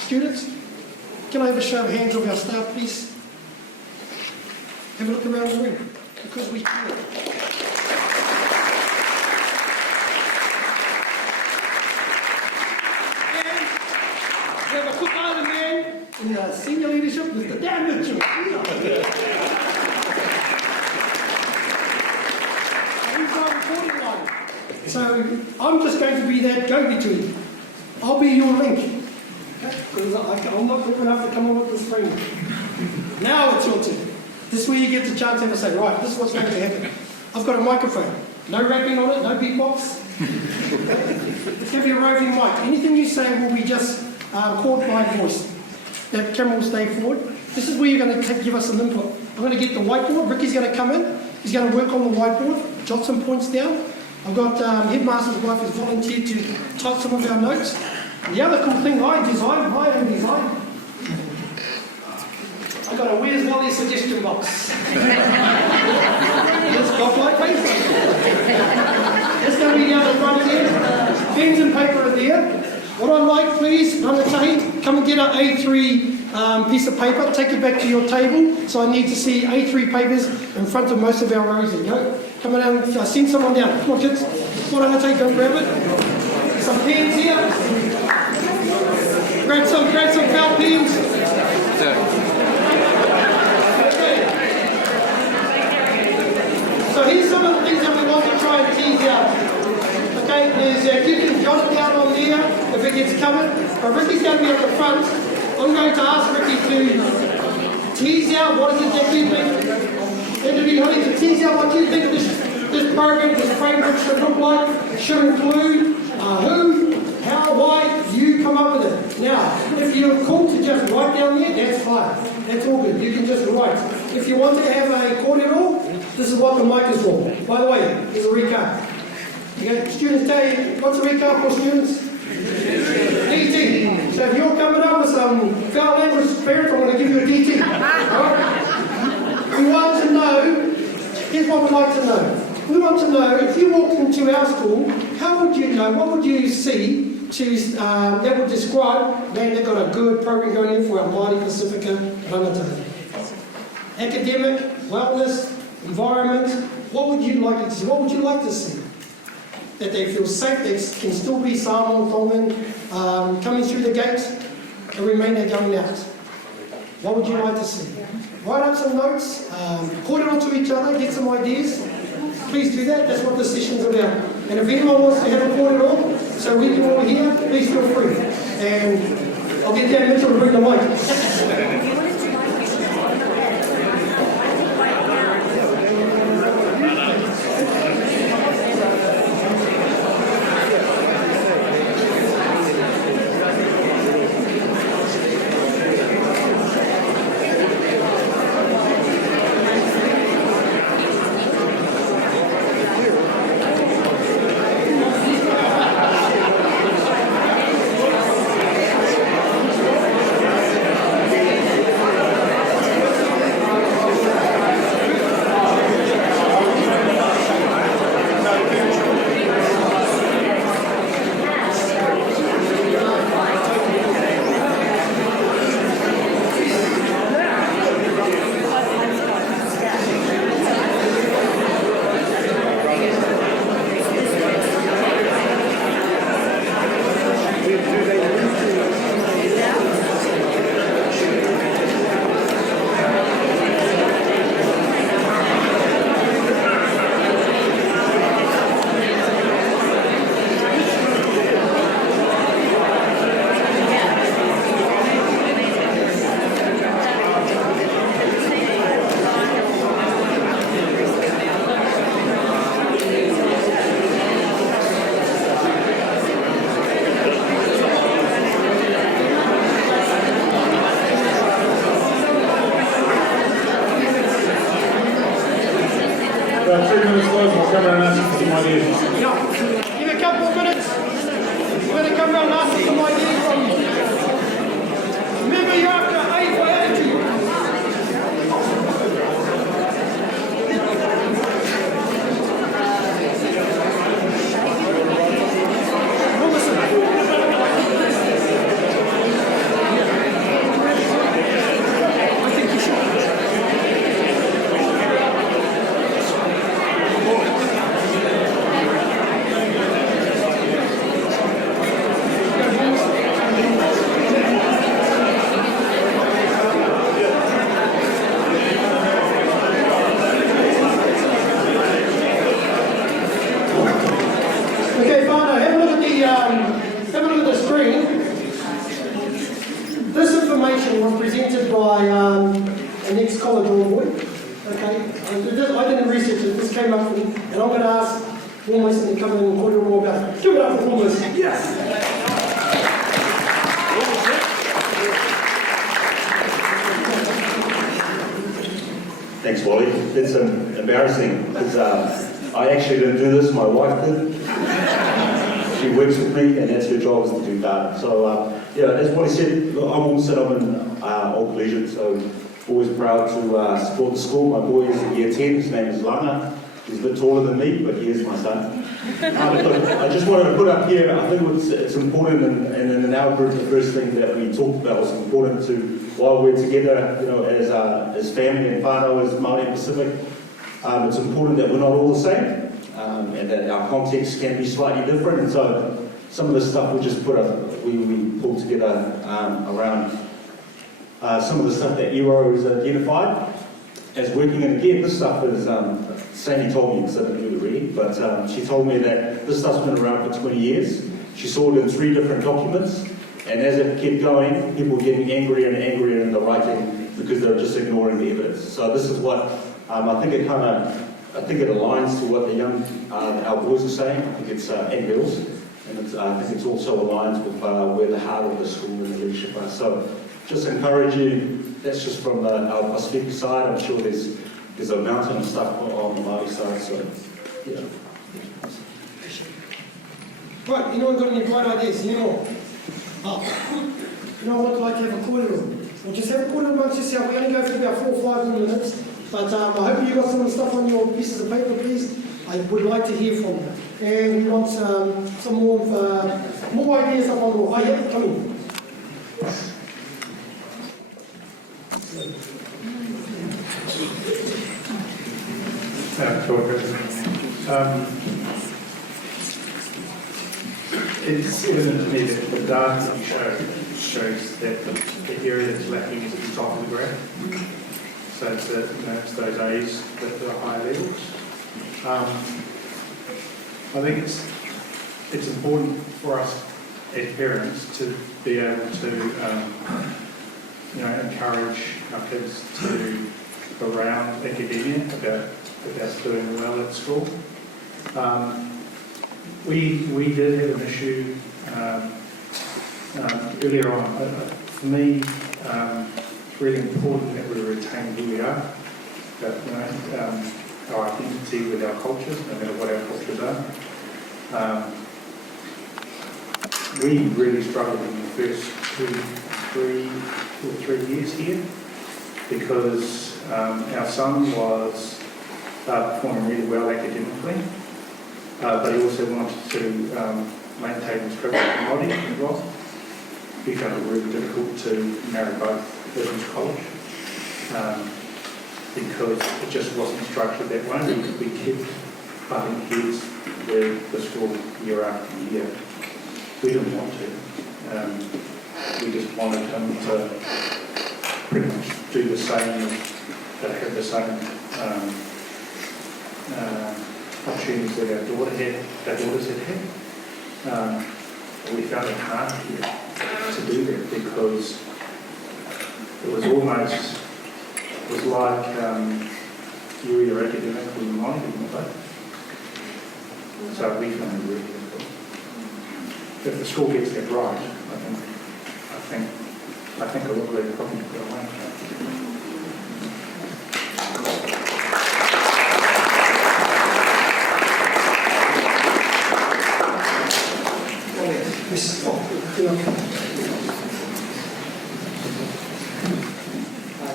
students. Can I have a show of hands of our staff, please? Have a look around the room, because we can. And we have a Cook Island man in the senior leadership, Mr. Dan Mitchell. He's our reporting line. So I'm just going to be that go-between. I'll be your link. Because I'm not quick enough to come up with this framework. Now it's your turn. This is where you get the chance to have a say, right, this is what's going to happen. I've got a microphone. No rapping on it, no beatbox. It's going to be a roving mic. Anything you say will be just caught by voice. That camera will stay forward. This is where you're going to give us some input. I'm going to get the whiteboard. Ricky's going to come in. He's going to work on the whiteboard, jot some points down. I've got Headmaster's wife has volunteered to type some of our notes. The other cool thing I designed, my own design, I got a Where's Wally suggestion box. It's got like Facebook. It's going to be down the front here. Pens and paper are there. What I'd like, please, Ranatahi, come and get an A3 piece of paper, take it back to your table. So I need to see A3 papers in front of most of our rows. There you go. Come on down, send someone down. Come on, kids. Come on, Ranatahi, go grab it. Some pens here. Grab some felt pens. So here's some of the things that we want to try and tease out. Okay, there's you can jot it down on there if it gets covered. But Ricky's going to be at the front. I'm going to ask Ricky to tease out what is it that you think. Interview Honey to tease out what you think this program, this framework should look like, should include who, how, why, you come up with it. Now, if you're called to just write down there, that's fine. That's all good. You can just write. If you want to have a cordial, this is what the mic is for. By the way, there's a recap. Okay, students tell you, what's a recap for students? DT. So if you're coming up with some foul language parents, I'm going to give you a DT. Right? We want to know, here's what we'd like to know. We want to know, if you walked into our school, how would you know, what would you see that would describe, man, they've got a good program going in for our Māori Pasifika rangatahi. Academic, wellness, environment, what would you like to see? What would you like to see? That they feel safe, they can still be Samoan, Tongan, coming through the gate and remain there going out. What would you like to see? write up some notes, kōrero to each other, get some ideas. Please do that, that's what this session's about. And if anyone wants to have a kōrero, so we can all hear, please feel free. And I'll get down Mitchell to bring the mic. About 3 minutes close, we'll come around and ask you some ideas. Yeah. Give a couple of minutes. We're going to come around and ask some ideas from you. Remember, you're after A for attitude. Okay, Whanau, have a look at the screen. This information was presented by an ex-college boy. Okay, I didn't research it, this came up for me, and I'm going to ask Paul Mason to come in and quarter more about it. Give it up for Paul Mason. Yes. Thanks, Wally. It's embarrassing because I actually didn't do this, my wife did. She works with me and that's her job is to do data. So, yeah, as Wally said, I'm also in Old Collegiate, so always proud to support the school. My boy is in year 10, his name is Lana. He's a bit taller than me, but he is my son. I just wanted to put up here, I think it's important, and in our group, the first thing that we talked about was important to, while we're together, you know, as family and whānau, as Maori and Pacific, it's important that we're not all the same, and that our context can be slightly different, and so some of the stuff we just we pulled together around some of the stuff that Iro has identified as working, and again, this stuff is, Sandy told me, because I didn't do the reading, but she told me that this stuff's been around for 20 years. She saw it in 3 different documents, and as it kept going, people were getting angrier and angrier in the writing because they were just ignoring the evidence. So this is what, I think it aligns to what the young, our boys are saying. I think it's, and girls, and I think it also aligns with where the heart of the school and the leadership are. So just encourage you, that's just from our Pasifika side. I'm sure there's a mountain of stuff on the Maori side, so yeah. Right, anyone got any bright ideas? Any more? You know what, like to have a kōrero. We'll just have a kōrero amongst yourself. We only go for about 4 or 5 minutes, but I hope you got some of the stuff on your pieces of paper, please. I would like to hear from you. And we want some more ideas up on the wall. Oh yeah, come in. It's evident to me that the data that you shows that the area that's lacking is at the top of the graph. so it's, it's those A's at the higher levels. I think it's important for us as parents to be able to encourage our kids to go around academia about doing well at school. We did have an issue earlier on. For me, it's really important that we retain who we are, that our identity with our cultures, no matter what our cultures are. We really struggled in the first 2 or 3 years here because our son was performing really well academically, but he also wanted to maintain his trip with Maori as well. We found it really difficult to marry both business college because it just wasn't structured that way. We kept butting heads with the school year after year. We didn't want to. We just wanted him to pretty much do the same, have the same opportunities that our daughters had had. We found it hard here to do that because it was like you either academic or you might be both. So we found it really difficult. If the school gets that right, I think a lot of that problem will go away.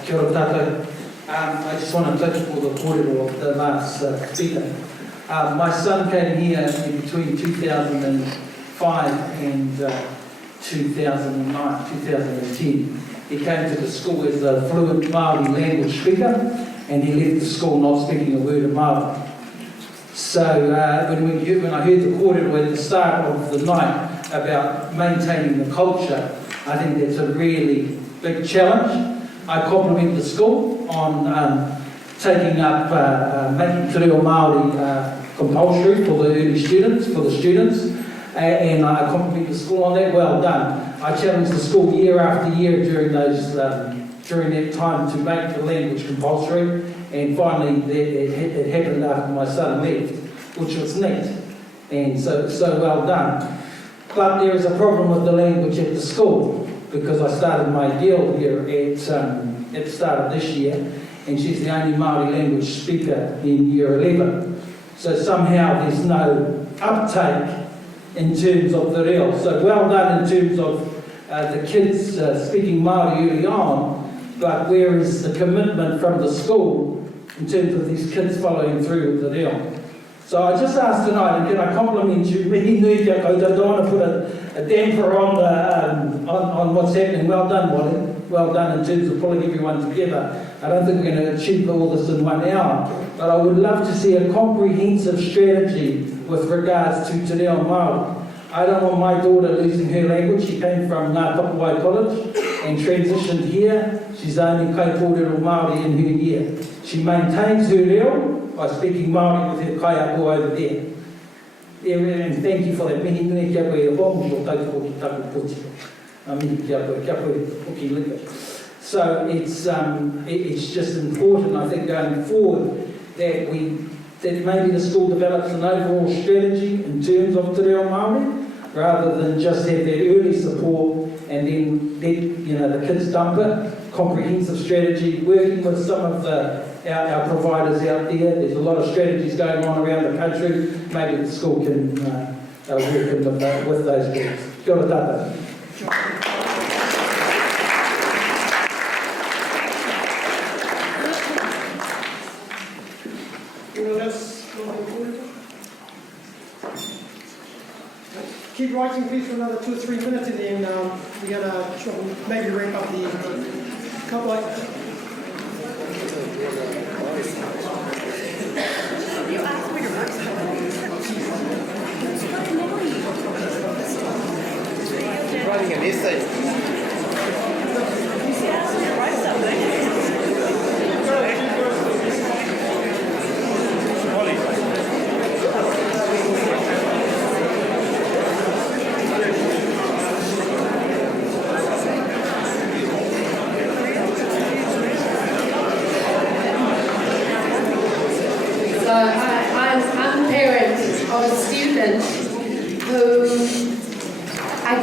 Kia ora tātou. I just want to touch for the kōrero of the last speaker. My son came here in between 2005 and 2009, 2010. He came to the school as a fluent Maori language speaker, and he left the school not speaking a word of Maori. So when I heard the kōrero at the start of the night about maintaining the culture, I think that's a really big challenge. I compliment the school on taking up making te reo Māori compulsory for the early students, and I compliment the school on that. Well done. I challenge the school year after year during that time to make the language compulsory, and finally it happened after my son left, which was neat, and so well done. But there is a problem with the language at the school, because I started my deal here at the start of this year, and she's the only Māori language speaker in year 11. So somehow there's no uptake in terms of the reo. So well done in terms of the kids speaking Māori early on, but where is the commitment from the school in terms of these kids following through with the reo? So I just asked tonight, and can I compliment you? I don't want to put a damper on what's happening. Well done, Wally. Well done in terms of pulling everyone together. I don't think we're going to achieve all this in 1 hour, but I would love to see a comprehensive strategy with regards to te reo Māori. I don't want my daughter losing her language. She came from Ngā Tapuai College and transitioned here. She's only kai kōrero Māori in her year. She maintains her reo by speaking Māori with her kaiako over there. And thank you for that. Mihi nui kia koe e hongi o tautoko ki taku poti. Mihi kia koe hoki lika. So it's just important, I think, going forward that maybe the school develops an overall strategy in terms of te reo Māori, rather than just have that early support and then let the kids dump it. Comprehensive strategy, working with some of our providers out there. There's a lot of strategies going on around the country. Maybe the school can work with those groups. Kia ora tātou. Keep writing, please, for another 2 or 3 minutes, and then we're going to maybe wrap up the evening. Couple like You asked me to write Writing an essay. You asked me to write something.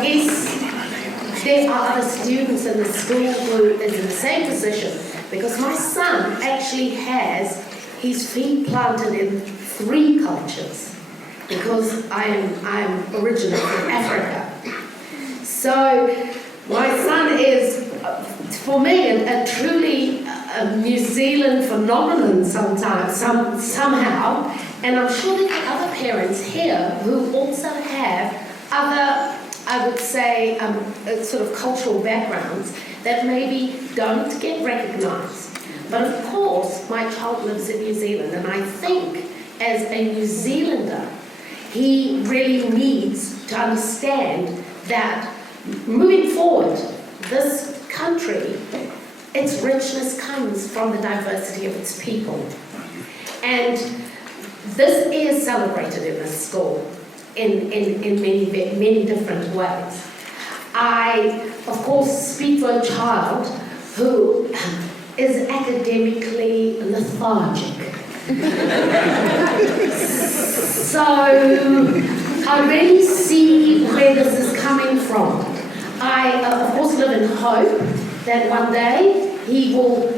I guess there are other students in the school who is in the same position, because my son actually has his feet planted in 3 cultures, because I'm originally from Africa. So my son is, for me, a truly New Zealand phenomenon somehow, and I'm sure there are other parents here who also have other, I would say, sort of cultural backgrounds that maybe don't get recognised. But of course, my child lives in New Zealand, and I think as a New Zealander, he really needs to understand that moving forward, this country, its richness comes from the diversity of its people. And this is celebrated in the school in many different ways. I, of course, speak for a child who is academically lethargic. So I really see where this is coming from. I, of course, live in hope that one day he will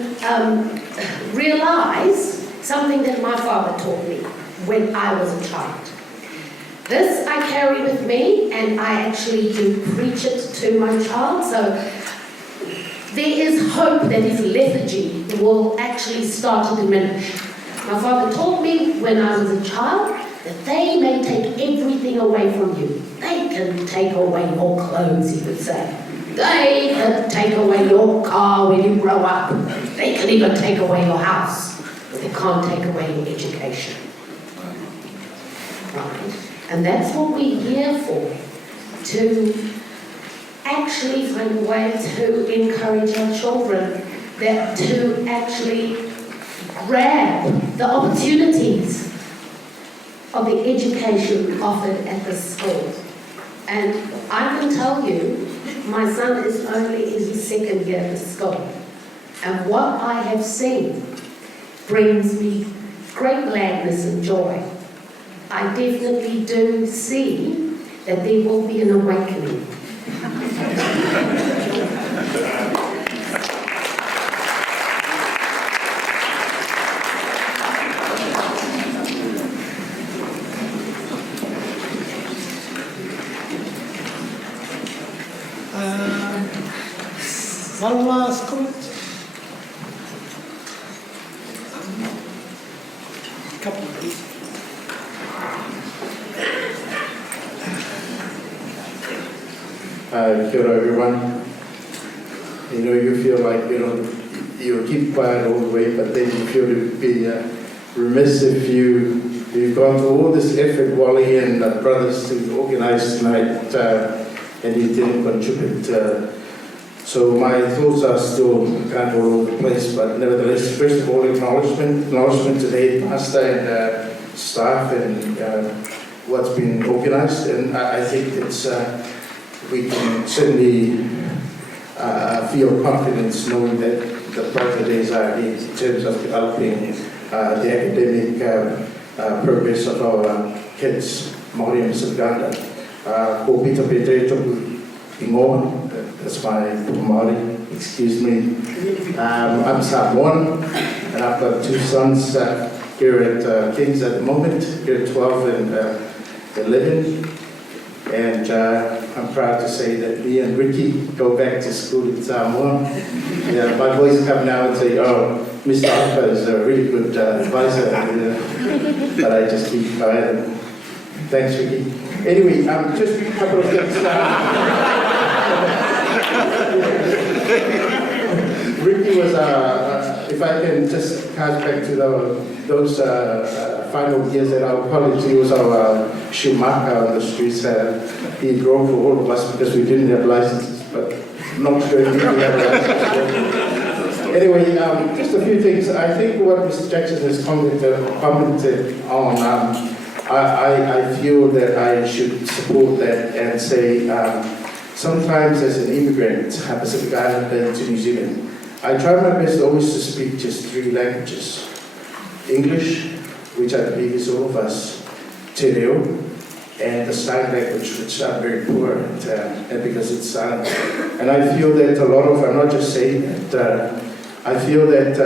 realise something that my father taught me when I was a child. This I carry with me, and I actually do preach it to my child. So there is hope that his lethargy will actually start to diminish. My father taught me when I was a child that they may take everything away from you. They can take away your clothes, he would say. They can take away your car when you grow up. They can even take away your house, but they can't take away your education. Right? And that's what we're here for, to actually find a way to encourage our children, that to actually grab the opportunities of the education offered at the school. And I can tell you, my son is only in his 2nd year at the school. And what I have seen brings me great gladness and joy. I definitely do see that there will be an awakening. One last comment. A couple of these. Kia ora everyone. You know, you feel like you keep quiet all the way, but then you feel to be remiss if you've gone through all this effort, Wally and brothers, to organise tonight, and you didn't contribute. So my thoughts are still kind of all over the place, but nevertheless, first of all, acknowledgement to the headmaster and staff and what's been organised, and I think it's we can certainly feel confidence knowing that the brighter days are ahead in terms of developing the academic progress of our kids, Maori and Pasifika. Ko pita pete toku ingoa. That's my Maori, excuse me. I'm Samoan, and I've got 2 sons here at King's at the moment, here 12 and 11. And I'm proud to say that me and Ricky go back to school in Samoa. Yeah, my boys come now and say, oh, Mr. Harper is a really good advisor. But I just keep quiet. And thanks, Ricky. Anyway, just a couple of things. Ricky was, if I can just cast back to those final years at our college, he was our Schumacher on the streets. He drove for all of us because we didn't have licenses, but I'm not sure if we have licenses. Anyway, just a few things. I think what Mr. Jackson has commented on, I feel that I should support that and say, sometimes as an immigrant, a Pacific Islander to New Zealand, I try my best always to speak just 3 languages. English, which I believe is all of us, Te Reo, and the sign language, which I'm very poor at, and because it's silent. And I feel that a lot of, I'm not just saying that, I feel that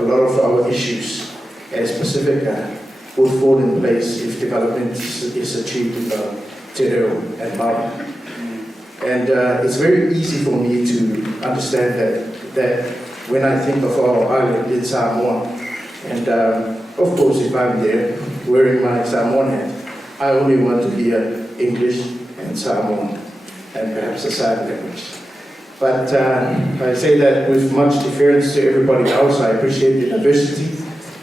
a lot of our issues as Pasifika will fall in place if development is achieved in Te Reo and Maori. And it's very easy for me to understand that when I think of our island in Samoa, and of course if I'm there wearing my Samoan hat, I only want to hear English and Samoan and perhaps a sign language. But I say that with much deference to everybody else. I appreciate the diversity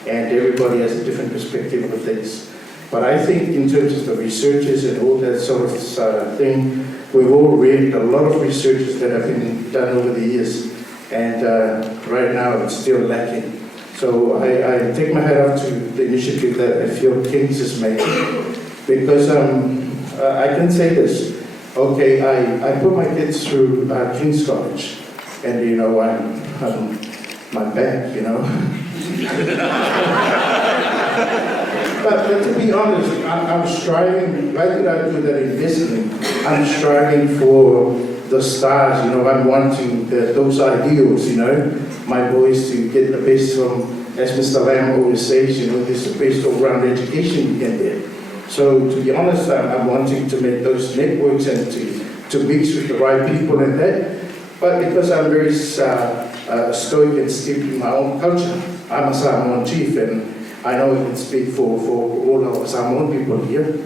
and everybody has a different perspective of things. But I think in terms of the researchers and all that sort of thing, we've all read a lot of researches that have been done over the years, and right now it's still lacking. So I take my hat off to the initiative that I feel Kings is making, because I can say this. Okay, I put my kids through King's College, and you know, I'm my back, you know. But to be honest, I'm striving. Why did I do that investment? I'm striving for the stars, you know. I'm wanting those ideals, you know. My boys to get the best from, as Mr. Lamb always says, you know, there's the best all-round education you can get. So to be honest, I'm wanting to make those networks and to mix with the right people and that. But because I'm very stoic and steeped in my own culture, I'm a Samoan chief, and I know I can speak for all our Samoan people here.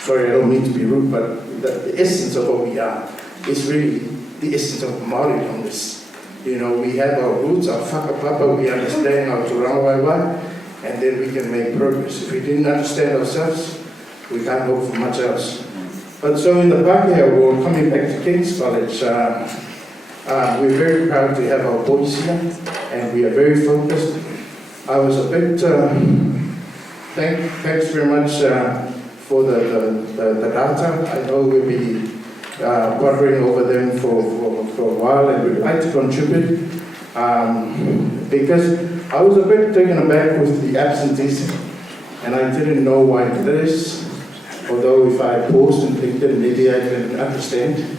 Sorry, I don't mean to be rude, but the essence of what we are is really the essence of Maori-ness. You know, we have our roots, our whakapapa, we understand our turanawaiwai, and then we can make progress. If we didn't understand ourselves, we can't hope for much else. But so in the Pākehā world, coming back to King's College, we're very proud to have our boys here, and we are very focused. I was a bit, thanks very much for the data. I know we'll be pondering over them for a while, and we'd like to contribute, because I was a bit taken aback with the absenteeism, and I didn't know why it is, although if I paused and think that maybe I can understand.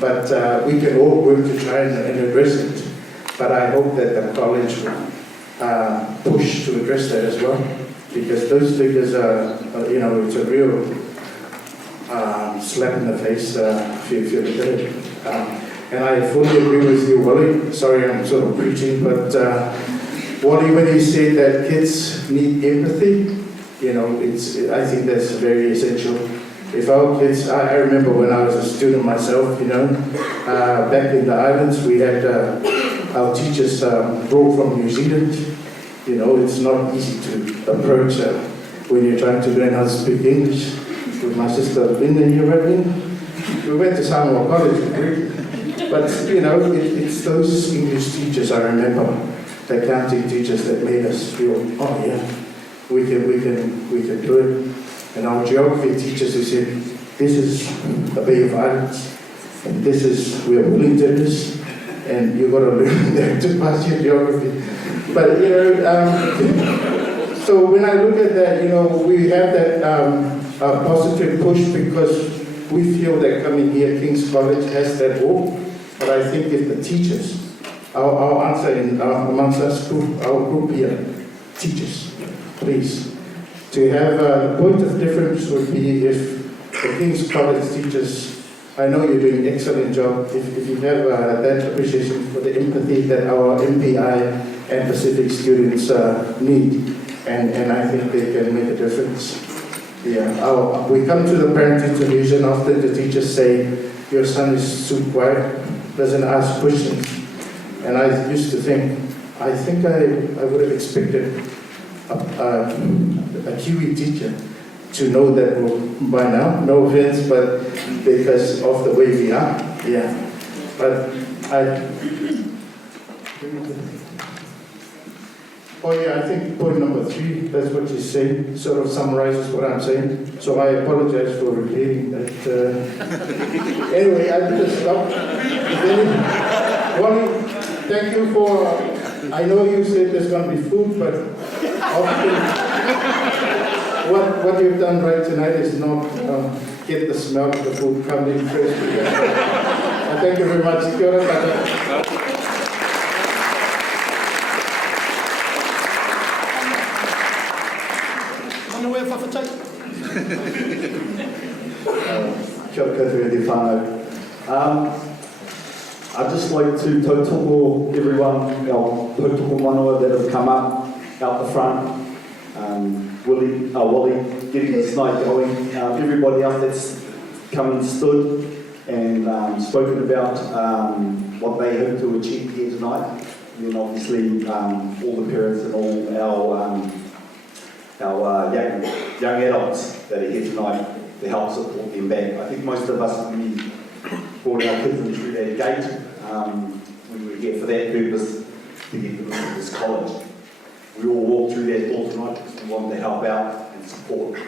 But we can all work to try and address it. But I hope that the college will push to address that as well, because those figures are, you know, it's a real slap in the face if you look at it. And I fully agree with you, Wally. Sorry, I'm sort of preaching, but Wally, when you say that kids need empathy, you know, I think that's very essential. If our kids, I remember when I was a student myself, you know, back in the islands, we had our teachers brought from New Zealand. You know, it's not easy to approach when you're trying to learn how to speak English. With my sister Linda here, right? We went to Samoa College, but you know, it's those English teachers I remember, the accounting teachers that made us feel, oh yeah, we can do it. And our geography teachers who said, this is the Bay of Islands, and this is where Wellington is, and you've got to learn that to pass your geography. But you know, so when I look at that, you know, we have that positive push because we feel that coming here, King's College has that hope. But I think if the teachers, our answer amongst us, our group here, teachers, please. To have a point of difference would be if the King's College teachers, I know you're doing an excellent job, if you have that appreciation for the empathy that our MPI and Pacific students need, and I think they can make a difference. Yeah, we come to the parent-teacher meeting, often the teachers say, your son is too quiet, doesn't ask questions. And I used to think, I would have expected a Kiwi teacher to know that by now, no offense, but because of the way we are, yeah. But oh yeah, I think point number 3, that's what you say, sort of summarizes what I'm saying. So I apologize for repeating that. Anyway, I just stop. Wally, thank you I know you said there's going to be food, but often what you've done right tonight is not get the smell of the food coming in fresh. Thank you very much. Kia ora koutou. Mana wea whawhatai? Kia ora koutou e te whānau. I'd just like to tautoko everyone, our tautoko manawa that have come up out the front. Wally getting this night going. Everybody else that's come and stood and spoken about what they hope to achieve here tonight. And then obviously all the parents and all our young adults that are here tonight to help support them back. I think most of us, we brought our kids in through that gate. We were here for that purpose, to get them into this college. We all walked through that door tonight because we wanted to help out and support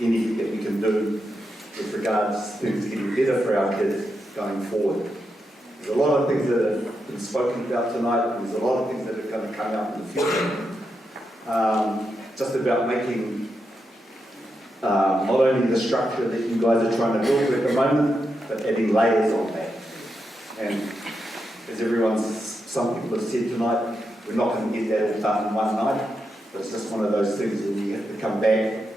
anything that we can do with regards to things getting better for our kids going forward. There's a lot of things that have been spoken about tonight. There's a lot of things that are going to come out in the future. Just about making not only the structure that you guys are trying to build at the moment, but adding layers on that. And as some people have said tonight, we're not going to get that all done in one night, but it's just one of those things that we have to come back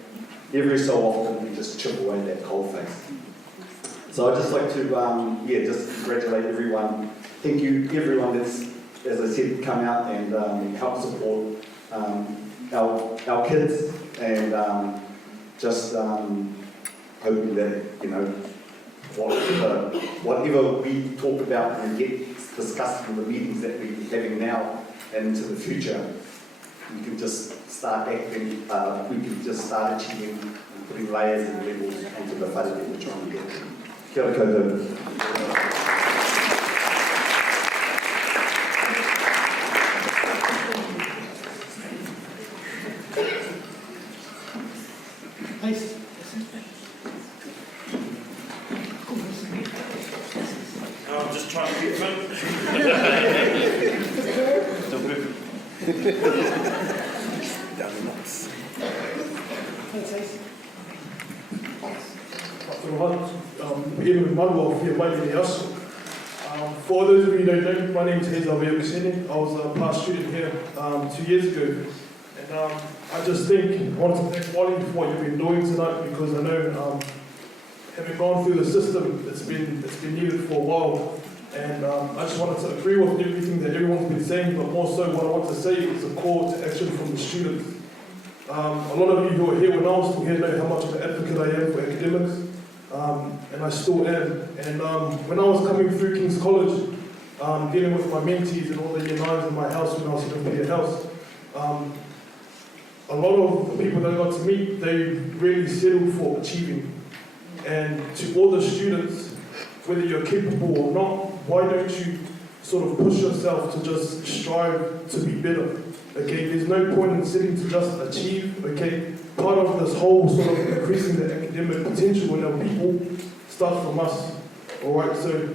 every so often and just chip away that coal face. So I'd just like to, just congratulate everyone. Thank you, everyone that's, as I said, come out and help support our kids, and just hoping that, whatever we talk about and get discussed in the meetings that we're having now and into the future, we can just start acting, we can just start achieving and putting layers and levels onto the whare that we're trying to get. Kia ora koutou. I'm just trying to get them. Still good. Down the nuts. Beginning with Manuel for your money else. For those of you who don't know, my name is Hazel Abiyakusene. I was a past student here 2 years ago. And I just think I wanted to thank Wally for what you've been doing tonight, because I know having gone through the system, it's been needed for a while. And I just wanted to agree with everything that everyone's been saying, but more so what I want to say is a call to action from the students. A lot of you who are here when I was still here know how much of an advocate I am for academics, and I still am. And when I was coming through King's College, dealing with my mentees and all the year 9s in my house when I was in a house, a lot of the people that I got to meet, they really settled for achieving. And to all the students, whether you're capable or not, why don't you sort of push yourself to just strive to be better? Okay, there's no point in sitting to just achieve. Okay, part of this whole sort of increasing the academic potential in our people starts from us. All right, so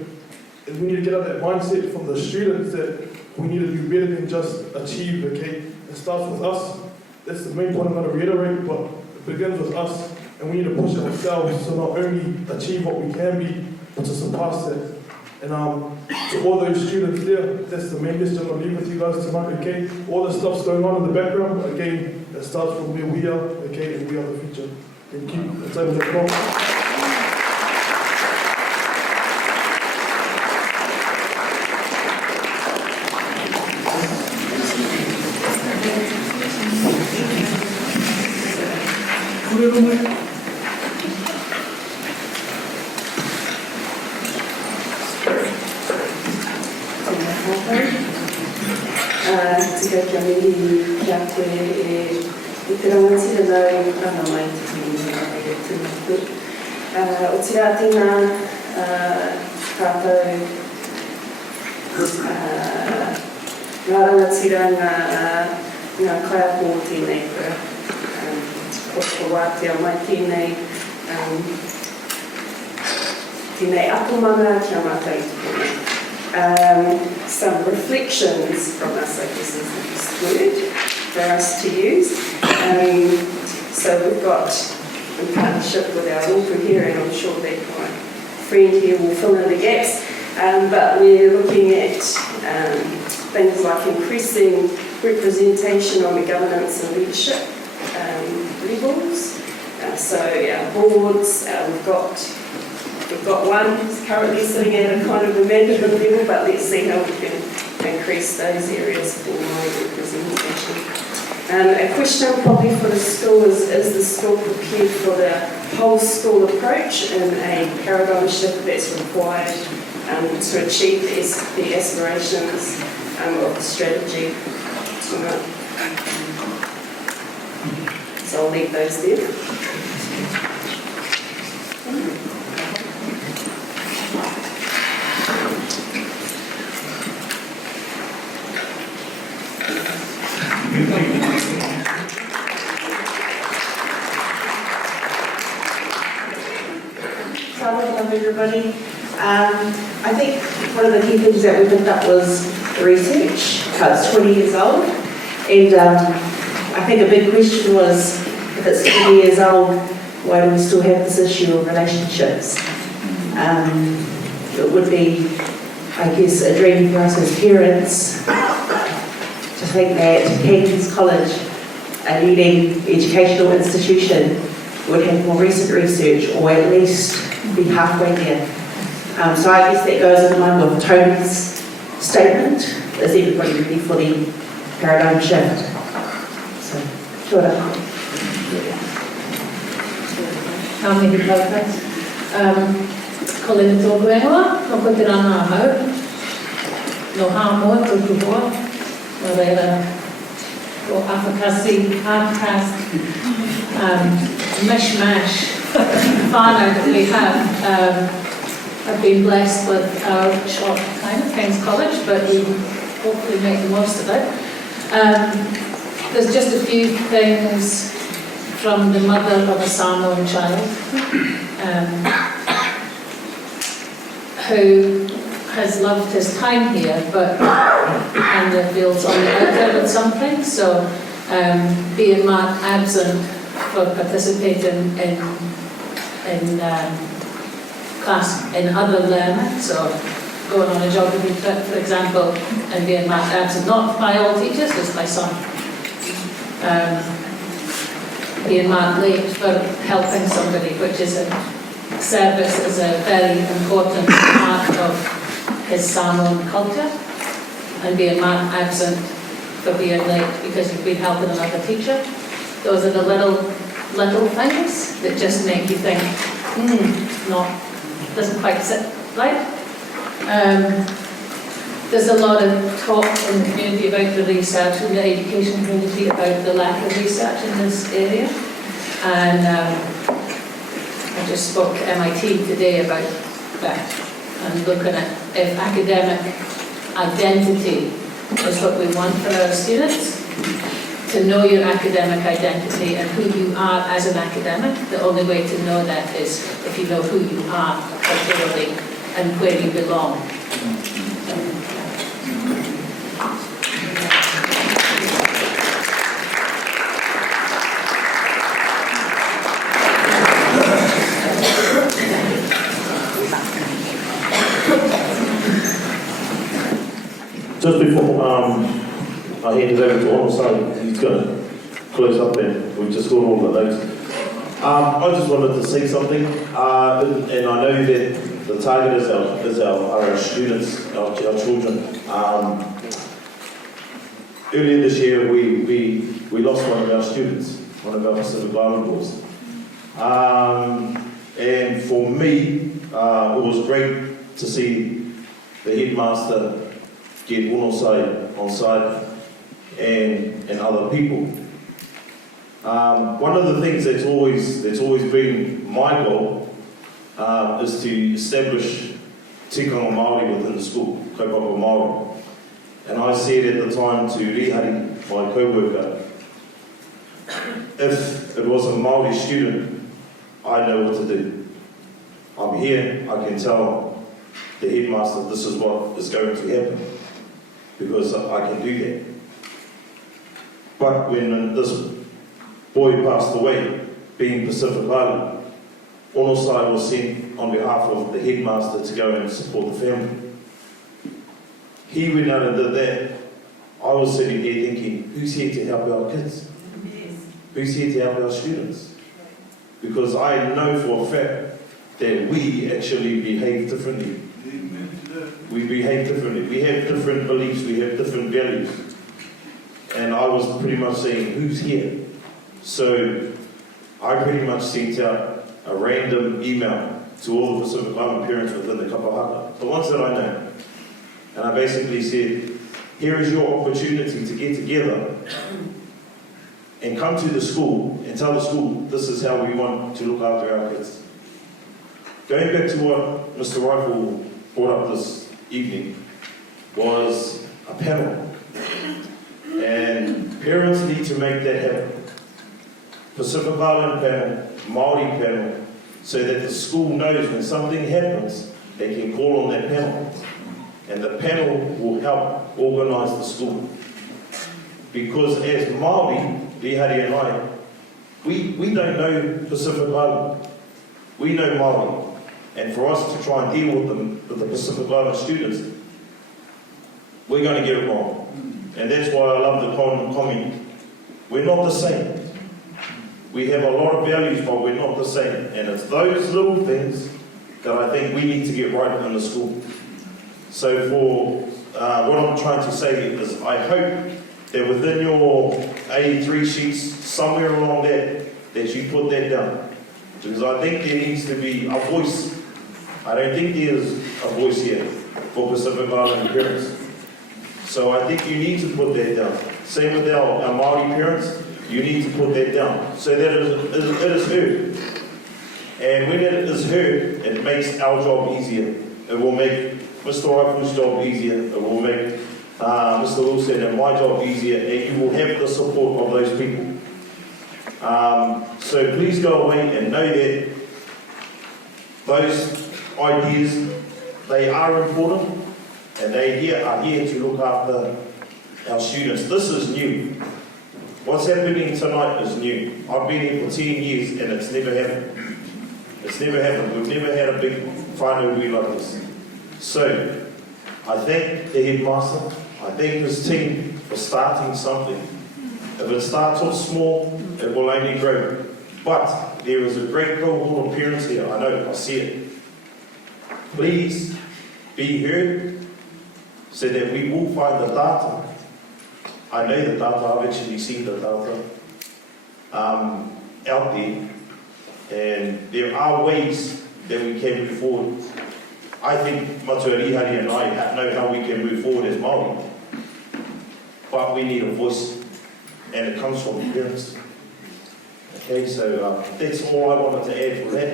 we need to get out that mindset from the students that we need to do better than just achieve. Okay, it starts with us. That's the main point I'm going to reiterate, but it begins with us, and we need to push ourselves to not only achieve what we can be, but to surpass that. And to all those students there, that's the main message I'm going to leave with you guys tonight, okay? All the stuff's going on in the background, again, it starts from where we are, okay, and we are the future. Thank you. That's over the clock. Tika kia mihi kia koe e te rangatira nau ana mai te tini e tūmaku. O tira tēnā kātou ngā rangatira ngā kaiapo tēnei koe. Ko wātea mai tēnei akomanga kia mātai tūpuna. Some reflections from us, I guess is the best word for us to use. So So we've got, in partnership with our local here, and I'm sure that my friend here will fill in the gaps, but we're looking at things like increasing representation on the governance and leadership levels. So our boards, we've got one who's currently sitting at a kind of a management level, but let's see how we can increase those areas for my representation. A question probably for the school is the school prepared for the whole school approach and a paradigm shift that's required to achieve the aspirations of the strategy tonight? So I'll leave those there. Welcome everybody. I think one of the key things that we picked up was research. It's 20 years old, and I think a big question was, if it's 20 years old, why do we still have this issue of relationships? It would be, I guess, a dream for us as parents to think that King's College, a leading educational institution, would have more recent research, or at least be halfway there. So I guess that goes in line with Tony's statement. Is everybody ready for the paradigm shift? So, kia ora. Ka mihi paukas. Ko le tōku ingoa, no ko te rana ahau. No hāmoa tōku hoa. No reira, ko awhakasi, half-cast, mishmash whānau that we have. I've been blessed with our short time at King's College, but we hopefully make the most of it. There's just a few things from the mother of a Samoan child who has loved his time here, but kind of feels on the outside with something. So being marked absent for participating in class in other learning, so going on a geography trip, for example, and being marked absent, not by all teachers, just by some. Being marked late for helping somebody, which is a service, is a very important part of his Samoan culture, and being marked absent for being late because you've been helping another teacher. Those are the little things that just make you think, doesn't quite sit right. There's a lot of talk in the community about the research, in the education community, about the lack of research in this area. And I just spoke to MIT today about that, and looking at if academic identity is what we want for our students. To know your academic identity and who you are as an academic, the only way to know that is if you know who you are culturally and where you belong. Just before I hand it over to Whanau, so he's going to close up and we've just got all the notes. I just wanted to say something, and I know that the target is our students, our children. Earlier this year we lost one of our students, one of our Pacific Island boys. And for me, it was great to see the headmaster get Whanau on site and other people. One of the things that's always been my goal is to establish tikanga Maori within the school, kaupapa Maori. And I said at the time to Rihari, my co-worker, if it was a Maori student, I know what to do. I'm here, I can tell the headmaster this is what is going to happen, because I can do that. But when this boy passed away, being Pacific Island, Onosai was sent on behalf of the headmaster to go and support the family. He went out and did that. I was sitting here thinking, who's here to help our kids? Who's here to help our students? Because I know for a fact that we actually behave differently. We behave differently. We have different beliefs. We have different values. And I was pretty much saying, who's here? So I pretty much sent out a random email to all the Pacific Island parents within the kapahaka, the ones that I know. And I basically said, here is your opportunity to get together and come to the school and tell the school this is how we want to look after our kids. Going back to what Mr. Rifle brought up this evening was a panel. And parents need to make that happen. Pacific Island panel, Maori panel, so that the school knows when something happens, they can call on that panel. And the panel will help organise the school. Because as Maori, Rihari and I, we don't know Pacific Island. We know Maori. And for us to try and deal with them, with the Pacific Island students, we're going to get it wrong. And that's why I love the comment. We're not the same. We have a lot of values, but we're not the same. And it's those little things that I think we need to get right in the school. So for what I'm trying to say is I hope that within your A3 sheets, somewhere along that you put that down. Because I think there needs to be a voice. I don't think there's a voice here for Pacific Island parents. So I think you need to put that down. Same with our Maori parents, you need to put that down so that it is heard. And when it is heard, it makes our job easier. It will make Mr. Rifle's job easier. It will make Mr. Wilson and my job easier, and you will have the support of those people. So please go away and know that those ideas, they are important, and they are here to look after our students. This is new. What's happening tonight is new. I've been here for 10 years and it's never happened. It's never happened. We've never had a big final review like this. So, I thank the headmaster, I thank his team for starting something. If it starts off small, it will only grow. But there is a great cohort of parents here, I know, I see it. Please be heard so that we will find the data. I know the data, I've actually seen the data out there, and there are ways that we can move forward. I think Matua Rihari and I know how we can move forward as Maori, but we need a voice, and it comes from parents. Okay, so that's all I wanted to add for that.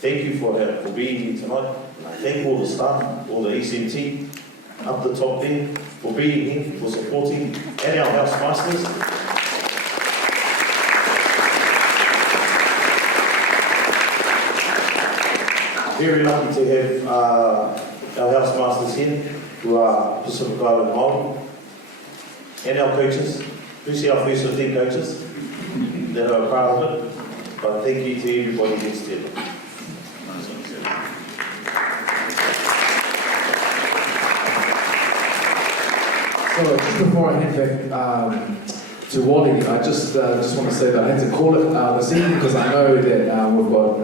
Thank you for being here tonight. I thank all the staff, all the ECMT up the top there, for being here, for supporting, and our house masters. Very lucky to have our house masters here, who are Pacific Island Maori, and our coaches, especially our first 15 coaches that are a part of it. But thank you to everybody that's there. So just before I head back to Wally, I just want to say that I had to call it this evening because I know that we've got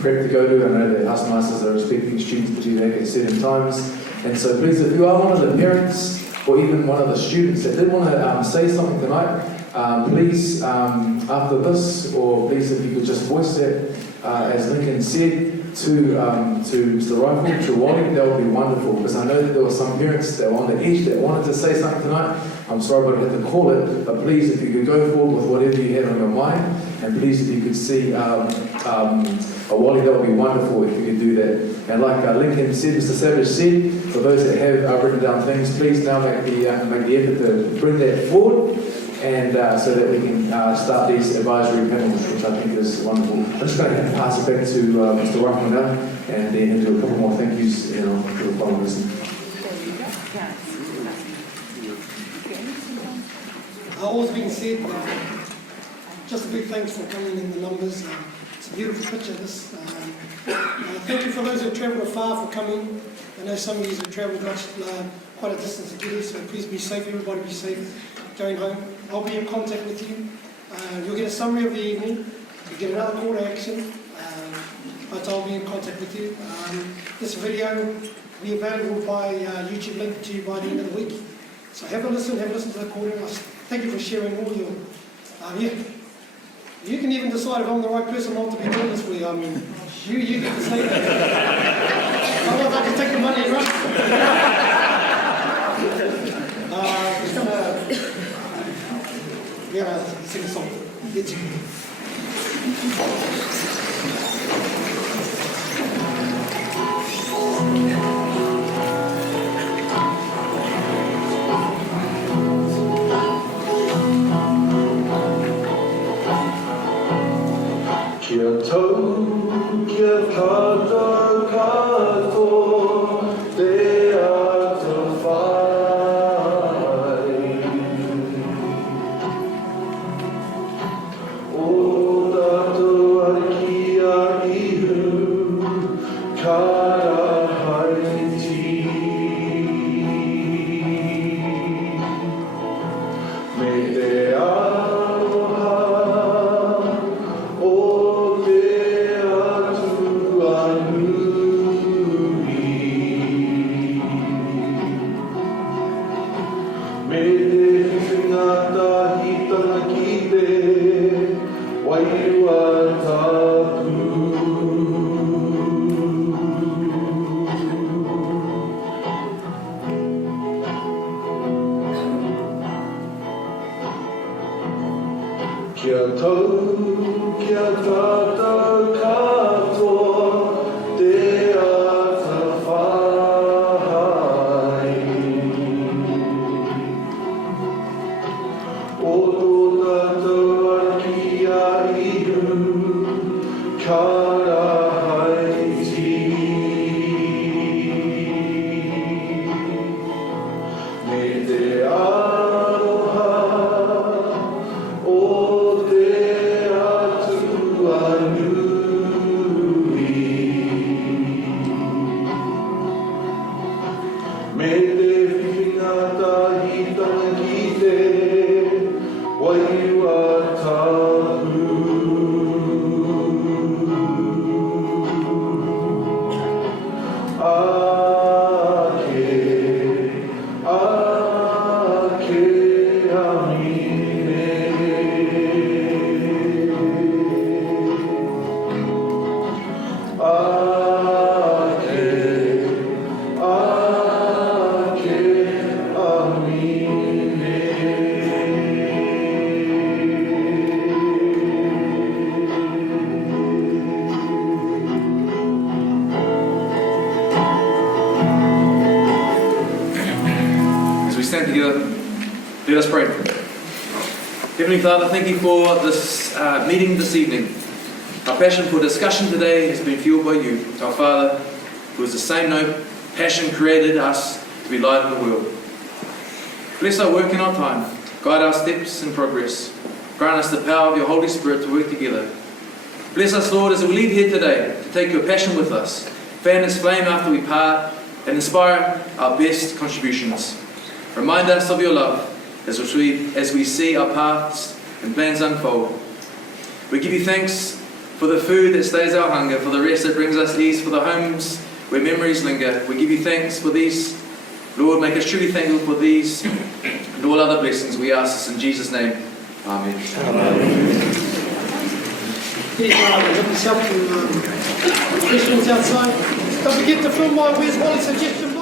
prep to go to. I know that house masters are expecting students to do that at certain times. And so please, if you are one of the parents or even one of the students that did want to say something tonight, please, after this, or please if you could just voice that, as Lincoln said, to Mr. Rifle, to Wally, that would be wonderful, because I know that there were some parents that were on the edge that wanted to say something tonight. I'm sorry, but I had to call it, but please, if you could go forward with whatever you had on your mind, and please, if you could see a Wally, that would be wonderful if you could do that. And like Lincoln said, Mr. Savage said, for those that have written down things, please now make the effort to bring that forward, and so that we can start these advisory panels, which I think is wonderful. I'm just going to pass it back to Mr. Rifle now, and then do a couple more thank yous for the following listening. All's been said, just a big thanks for coming in the numbers. It's a beautiful picture, this. Thank you for those who travelled afar for coming. I know some of you have travelled quite a distance to get here, so please be safe, everybody be safe going home. I'll be in contact with you. You'll get a summary of the evening. You get another call to action, but I'll be in contact with you. This video will be available by YouTube link to you by the end of the week. So have a listen to the recording. Thank you for sharing all your... You can even decide if I'm the right person not to be doing this for you. I mean, you get to say that. Otherwise I can take the money and run. We're going to sing a song. Get you. Kia tau, kia tātou katoa, te ata whai. O tātou ariki a ihu, kara haiti. Me te aloha, Kia tau, kia tātou katoa, te ata whai. O tō tātou ariki a ihu, kara haiti. Me te aloha, o te atu anui. Me te whiwhingata i tana ki te waiua tahu. Ake amine. As we stand together, let us pray. Heavenly Father, thank you for this meeting this evening. Our passion for discussion today has been fueled by you, our Father, who is the same passion created us to be light in the world. Bless our work and our time. Guide our steps and progress. Grant us the power of your Holy Spirit to work together. Bless us, Lord, as we leave here today, to take your passion with us, fan its flame after we part, and inspire our best contributions. Remind us of your love as we see our paths and plans unfold. We give you thanks for the food that stays our hunger, for the rest that brings us ease, for the homes where memories linger. We give you thanks for these. Lord, make us truly thankful for these and all other blessings. We ask this in Jesus' name. Amen. Please help yourself to refreshments outside. Don't forget to film my Where's Wally's suggestion.